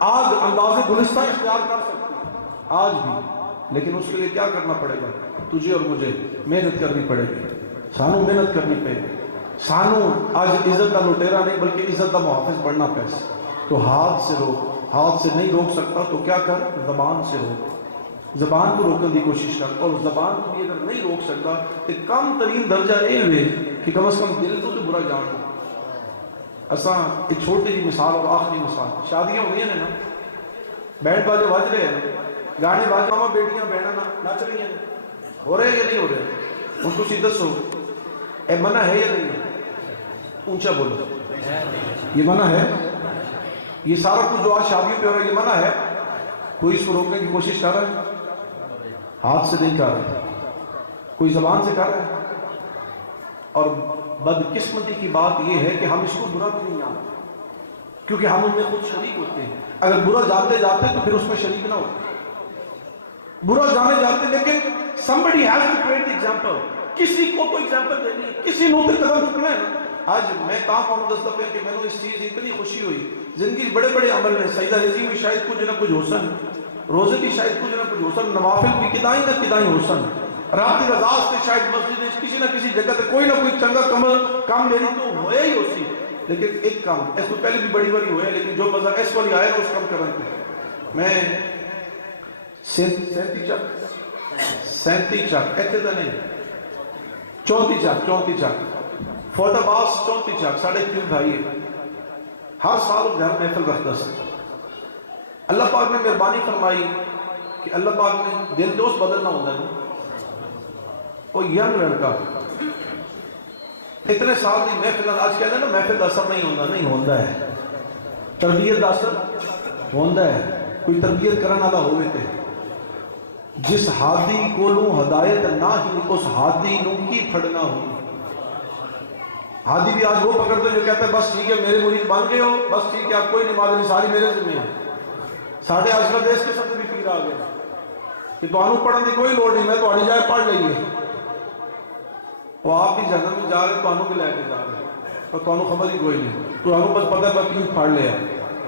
آگ انداز گلستان اختیار کر سکتے ہیں، آج بھی، لیکن اس کے لیے کیا کرنا پڑے گا؟ تجھے اور مجھے محنت کرنی پڑے گی، سانو محنت کرنی پڑے گی، سانو آج عزت کا لٹیرا نہیں بلکہ عزت کا محافظ بڑھنا پیسے، تو ہاتھ سے روک، ہاتھ سے نہیں روک سکتا تو کیا کر؟ زبان سے روک، زبان کو روکنے کی کوشش کر، اور زبان کو بھی اگر نہیں روک سکتا تو کم ترین درجہ یہ ہوئے کہ کم از کم دل تو برا جان دو۔ اساں ایک چھوٹی جی مثال اور آخری مثال، شادیاں ہوئی ہیں نا، بینڈ باجے بج رہے ہیں، گانے باز ماما بیٹیاں بہناں نچ رہی ہیں، ہو رہے یا نہیں ہو رہے؟ ان کو سی دسو اے منع ہے یا نہیں؟ اونچا بولو، یہ منع ہے؟ یہ سارا کچھ جو آج شادیوں پہ ہو رہا ہے یہ منع ہے؟ کوئی اس کو روکنے کی کوشش کر رہا ہے؟ ہاتھ سے نہیں کر رہا، کوئی زبان سے کر رہا ہے؟ اور بدقسمتی کی بات یہ ہے کہ ہم اس کو برا بھی نہیں جانتے کیونکہ ہم ان میں خود شریک ہوتے ہیں۔ اگر برا جانتے جاتے تو پھر اس میں شریک نہ ہوتے، برا جانے جاتے، لیکن somebody has to create the example، کسی کو تو ایگزامپل دینی ہے، کسی نوتے قدم رکھنا ہے نا۔ آج میں کہاں پاؤں دس دفعہ کہ میں نے اس چیز اتنی خوشی ہوئی، زندگی بڑے بڑے عمل میں سجدہ ریزی میں شاید کچھ نہ کچھ حسن، روزے کی شاید کچھ نہ کچھ حسن، نوافل کی کدائیں نہ کدائیں حسن، رات رضا سے شاید مسجد کسی نہ کسی جگہ سے کوئی نہ کوئی چنگا کام میری تو ہوئے ہی ہوسی، لیکن ایک کام اس کو پہلے بھی بڑی بڑی ہوئے، لیکن جو مزہ اس والی آئے اس کام کرنے کے میں 37 چک ایتھے دا نہیں 34 چک فوٹا باس 34 چک ساڑھے 3 بھائی ہے، ہر سال گھر محفل رکھتا سا۔ اللہ پاک نے مہربانی فرمائی کہ اللہ پاک نے دل دوست بدلنا ہوتا ہے، وہ ینگ لڑکا اتنے سال دی محفل، آج کہتے ہیں نا محفل دا اثر نہیں ہوتا، نہیں ہوتا ہے، تربیت دا اثر ہوتا ہے، کوئی تربیت کرنے والا ہوئے تھے، جس ہادی کو ہدایت نہ ہی اس ہادی نو کی پھڑنا ہوئی۔ ہادی بھی آج وہ پکڑتے جو کہتے ہیں بس ٹھیک ہے میرے مرید بن گئے ہو، بس ٹھیک ہے آپ کوئی نماز نہیں، ساری میرے ذمہ ہے، ساڑھے آج کا دیش کے ساتھ بھی پیر آ گئے کہ تو آنو پڑھنے کی کوئی لوڑ نہیں، میں تو آنی جائے پڑھ لئیے، وہ آپ بھی جنت میں جا رہے تو آنو بھی لے کے جا رہے اور تو آنو خبر ہی کوئی نہیں، تو آنو بس پتہ ہے میں پیر پڑھ لیا،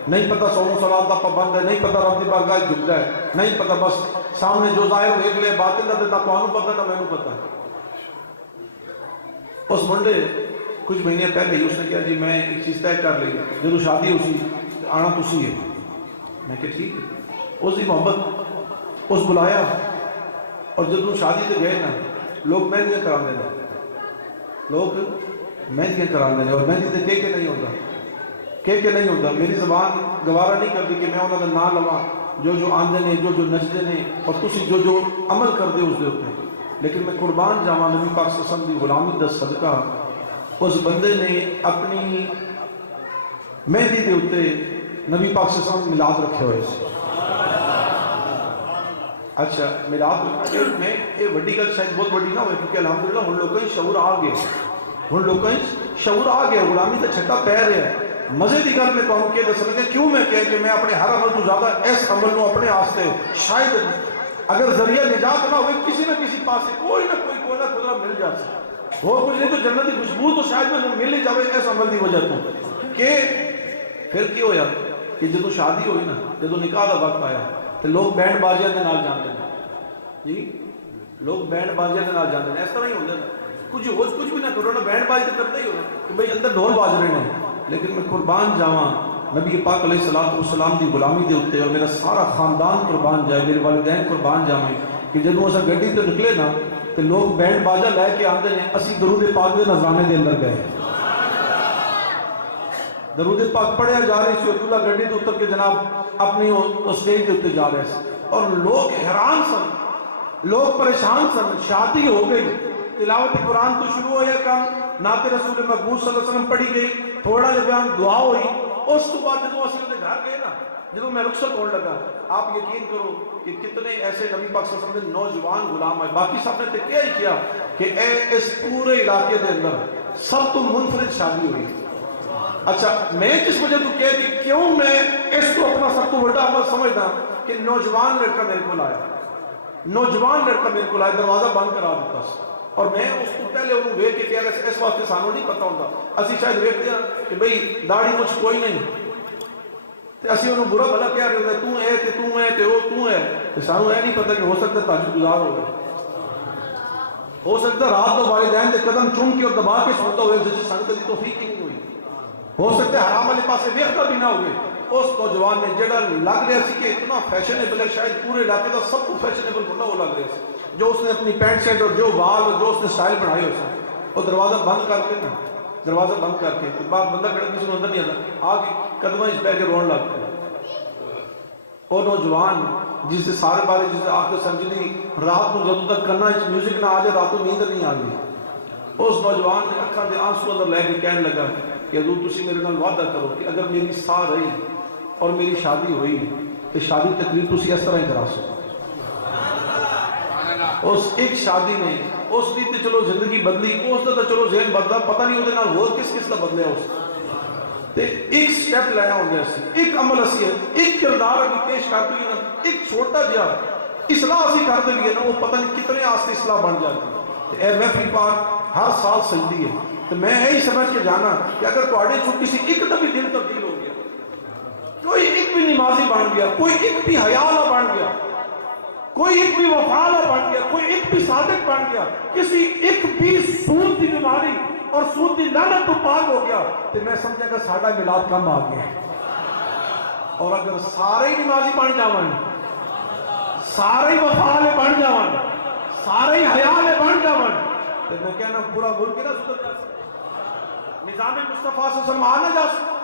نہیں پتہ سو صلاۃ کا پابند ہے، نہیں پتہ رب دی بارگاہ جھکتا ہے، نہیں پتہ بس سامنے جو ظاہر دیکھ لے باطن نہ تو آنو پتہ نہ میں پتہ ہے۔ اس منڈے کچھ مہینے پہلے ہی اس نے کہا جی میں ایک چیز طے کر لی، جدو شادی ہو سی آنا تسی ہے، میں کہ ٹھیک ہے، اس کی محبت اس بلایا، اور جدو شادی سے گئے نا لوگ مہندیاں کرا دیں، لوگ مہندیاں کرا دیں، اور مہندی سے کے نہیں ہوتا، کے نہیں ہوتا، میری زبان گوارا نہیں کرتی کہ میں انہوں نے نام لوا جو جو آندے نے، جو جو نچدے نے، اور تسی جو جو عمل کر دے اس دے ہوتے ہیں، لیکن میں قربان جاواں نبی پاک صلی اللہ علیہ وسلم دی غلامی دا صدقہ اس بندے نے اپنی مہندی دے ہوتے نبی پاک صلی اللہ علیہ وسلم میلاد رکھے ہوئے سے۔ اچھا میلاد میں یہ وڈی گل شاید بہت بڑی نہ ہوئے کیونکہ الحمدللہ ہن لوگوں ہی شعور آ گئے، ہن لوگوں ہی شعور آ گیا، غلامی تے چھٹا پہ رہا ہے۔ مزے دی گل میں تانوں کہ دس لگا کیوں میں کہ میں اپنے ہر عمل تو زیادہ اس عمل نو اپنے واسطے شاید اگر ذریعہ نجات نہ ہوئے کسی نہ کسی پاس کوئی نہ کوئی نہ خدا مل جاتا، وہ کچھ نہیں تو جنت کی خوشبو تو شاید میں مل ہی جاوے اس عمل دی وجہ تو کہ پھر کی ہویا کہ جدو شادی ہوئی نا، جدو نکاح دا وقت آیا تو لوگ بینڈ بازیاں دے نال جاندے ہیں، جی لوگ بینڈ بازیاں دے نال جاندے ہیں، اس طرح ہی ہوندے ہیں، کچھ بھی نہ کرو نا بینڈ باز تو کرتے ہی ہونا کہ بھئی اندر ڈھول باز رہے ہیں، لیکن میں قربان جاواں نبی پاک علیہ السلام دی غلامی دے ہوتے اور میرا سارا خاندان قربان جائے، میرے والدین قربان جاویں کہ جدوں اسا گڈی تے نکلے نا تے لوگ بینڈ باجا لے کے آندے نے، اسی درود پاک دے نذرانے دے اندر گئے، درود پاک پڑھیا جا رہی سی، عبداللہ گڈی تے اتر کے جناب اپنی اسٹیج دے اتر جا رہے سے، اور لوگ حیران سن، لوگ پریشان سن، شادی ہو گئی، تلاوت قرآن تو شروع ہو یا کام، نعت رسول مقبول صلی اللہ علیہ وسلم پڑھی گئی، تھوڑا جا بیان دعا ہوئی، اس تو بعد جدو اسی نے گھر گئے نا، جدو میں رخصت ہونے لگا، آپ یقین کرو کہ کتنے ایسے نبی پاک صلی اللہ علیہ وسلم کے نوجوان غلام آئے، باقی سب نے کیا ہی کیا کہ اے اس پورے علاقے دے اندر سب تو منفرد شادی ہوئی۔ اچھا میں جس وجہ تو کہہ کہ کیوں میں اس کو اپنا سب تو بڑا عمل سمجھنا کہ نوجوان لڑکا میرے کو لایا، نوجوان لڑکا میرے کو لایا، دروازہ بند کرا دیتا سی، اور میں اس کو پہلے انہوں ویک کے کہہ رہا اس واسطے سانوں نہیں پتا ہوتا، اسی شاید ویکتے ہیں کہ بھئی داڑھی مجھ کوئی نہیں، تے اسی انہوں برا بھلا کہہ رہے ہوتا تو ہے تے تو ہے تے وہ تو ہے، تے سانوں ہے نہیں پتا کہ ہو سکتا تاجد گزار ہو گئے، ہو سکتا رات کو والدین دے قدم چوم کے اور دبا کے سنتا ہوئے جیسے سنگ دی توفیق ہی نہیں ہوئی، ہو سکتا ہے حرام والے پاسے ویکھتا بھی نہ ہوئے، اس نوجوان نے جڑا لگ رہا سی کہ اتنا فیشنیبل ہے، شاید پورے علاقے کا سب کو فیشنیبل بندہ وہ لگ رہا سی، جو اس نے اپنی پینٹ شرٹ اور جو وال اور جو اس نے سٹائل بنائے ہو سکتے وہ دروازہ بند کر کے نا، دروازہ بند کر کے بعد بندہ کھڑا کسی کو اندر نہیں آتا، آگے قدمہ اس پہ کے رون لگ گیا، وہ نوجوان جس سے سارے بارے جس سے آپ کو سمجھنی رات کو جب تک کرنا میوزک نہ آ جائے رات کو نیند نہیں آ گئی، اس نوجوان نے اکھاں دے آنسو اندر لے کے کہنے لگا کہ حضور تسی میرے نال وعدہ کرو کہ اگر میری ساہ رہی اور میری شادی ہوئی تو شادی تقریب تسی اس طرح ہی کرا سکو۔ اس ایک شادی نے اس دی تے چلو زندگی بدلی، اس دا چلو ذہن بدلا، پتہ نہیں ہوتے نال ہور کس کس دا بدلیا اس تے ایک سٹیپ لایا ہوندے اسی، ایک عمل اسی ہے، ایک کردار اگی پیش کر دی نا، ایک چھوٹا جہا اصلاح اسی کر دے لیے نا، وہ پتہ نہیں کتنے آستے اصلاح بن جاتی، اے محفل پاک ہر سال سجدی ہے، تو میں یہی سمجھ کے جانا کہ اگر تواڈے چوں کسی ایک دا بھی دل تبدیل ہو گیا، کوئی ایک بھی نمازی بن گیا، کوئی ایک بھی حیا والا بن گیا، کوئی ایک بھی وفا والا بن گیا، کوئی ایک بھی صادق بن گیا، کسی ایک بھی سود کی بیماری اور سود کی لعنت تو پاک ہو گیا، تو میں سمجھا کہ ساڈا میلاد کم آ گیا، اور اگر سارے ہی نمازی بن جاون، سارے ہی وفا والے بن جاون، سارے ہی حیا والے بن جاون، تو میں کہنا پورا ملک نہ سدھر جا سکتا، نظام مصطفیٰ سے سنبھال نہ جا سکتا۔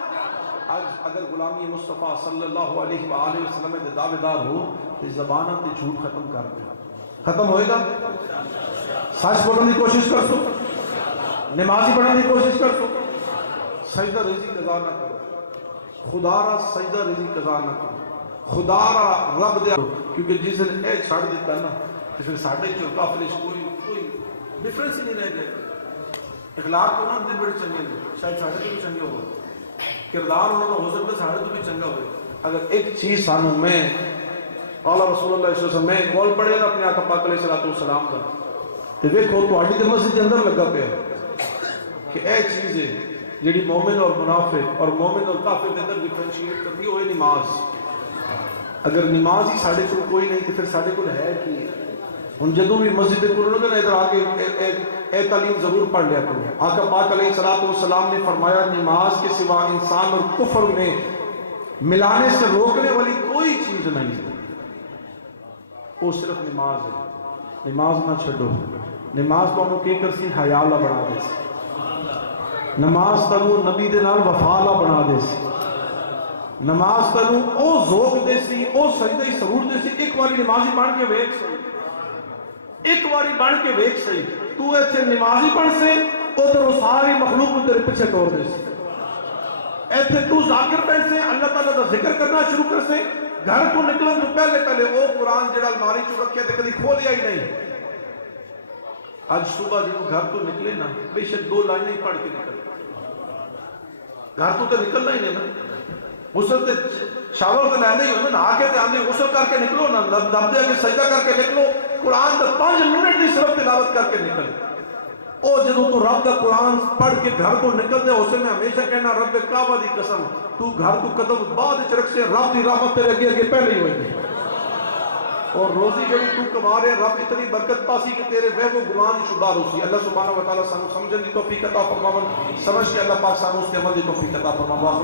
آج اگر غلامی مصطفیٰ صلی اللہ علیہ وآلہ وسلم دے دعوے دار ہو تو زبانہ تے جھوٹ ختم کر دے، ختم ہوئے گا، سچ بولنے کی کوشش کر سو، نمازی بننے کی کوشش کر سو، سجدہ رضی قضا نہ کرو، خدا را سجدہ رضی قضا نہ کرو، خدا را رب دے، کیونکہ جس نے اے چھڑ دیتا نا تو پھر ساڑھے جو کافر اس کوئی ڈیفرنس ہی نہیں رہ جائے، اخلاق کو انہوں دن بڑے چنگے ہیں، شاید ساڑھے تو بھی چنگے ہوئے، کردار انہوں نے ہو سکتا ہے ساڑھے تو بھی چنگا ہوئے، اگر ایک چیز سانو میں قال رسول اللہ صلی اللہ علیہ وسلم میں کول پڑھے نا اپنے آقا پاک علیہ السلام کا تے ویکھو تہاڈی تے مسجد دے اندر لگا پیا کہ اے چیز ہے جڑی مومن اور منافق اور مومن اور کافر دے اندر ڈیفرینشیٹ کرتی ہوئے نماز. اگر نماز ہی ساڈے کول کوئی نہیں تے پھر ساڈے کول ہے کی؟ ہن جدوں بھی مسجد دے کول نا ادھر آ کے اے تعلیم ضرور پڑھ لیا کرو. آقا پاک علیہ السلام نے فرمایا نماز کے سوا انسان اور کفر میں ملانے سے روکنے والی کوئی چیز نہیں ہے، وہ صرف نماز ہے. نماز نہ چھڈو. نماز تانوں کی کرسی حیا والا بنا دے سی. نماز تانوں نبی دے نال وفا والا بنا دے سی. نماز تانوں او ذوق دے سی، او سجدہ سرور دے سی. ایک باری نمازی بن کے ویکھ سی، ایک باری بن کے ویکھ سی. تو ایتھے نمازی بن سے ادھر ساری مخلوق تیرے پیچھے ٹور دے سی. ایتھے تو ذاکر بن سے اللہ تعالیٰ کا ذکر کرنا شروع کر سے. گھر تو نکلن تو پہلے وہ قرآن جڑا الماری چ رکھیا تے کدی کھولیا ہی نہیں. اج صبح جب گھر تو نکلے نا بے شک 2 لائنیں پڑھ کے نکل. گھر تو نکلنا ہی نہیں نا. غسل تے شاور تے لیندے ہی ہو نا، نہا کے تے آندے غسل کر کے نکلو نا، دب دے کے سجدہ کر کے نکلو. قرآن دا 5 منٹ دی صرف تلاوت کر کے نکل. او جدوں تو رب دا قرآن پڑھ کے گھر کو نکلتے ہو سے میں ہمیشہ کہنا رب کعبہ دی قسم تو گھر کو قدم بعد وچ رکھ سے رب دی رحمت تیرے اگے پہلے ہی ہوئی گی. اور روزی جڑی تو کما رہے رب اتنی برکت پاسی کہ تیرے وہم و گمان شمار ہو سی. اللہ سبحانہ و تعالیٰ سانو سمجھن دی توفیق عطا فرماون. سمجھ کے اللہ پاک سانو اس کے عمل دی توفیق عطا فرماون.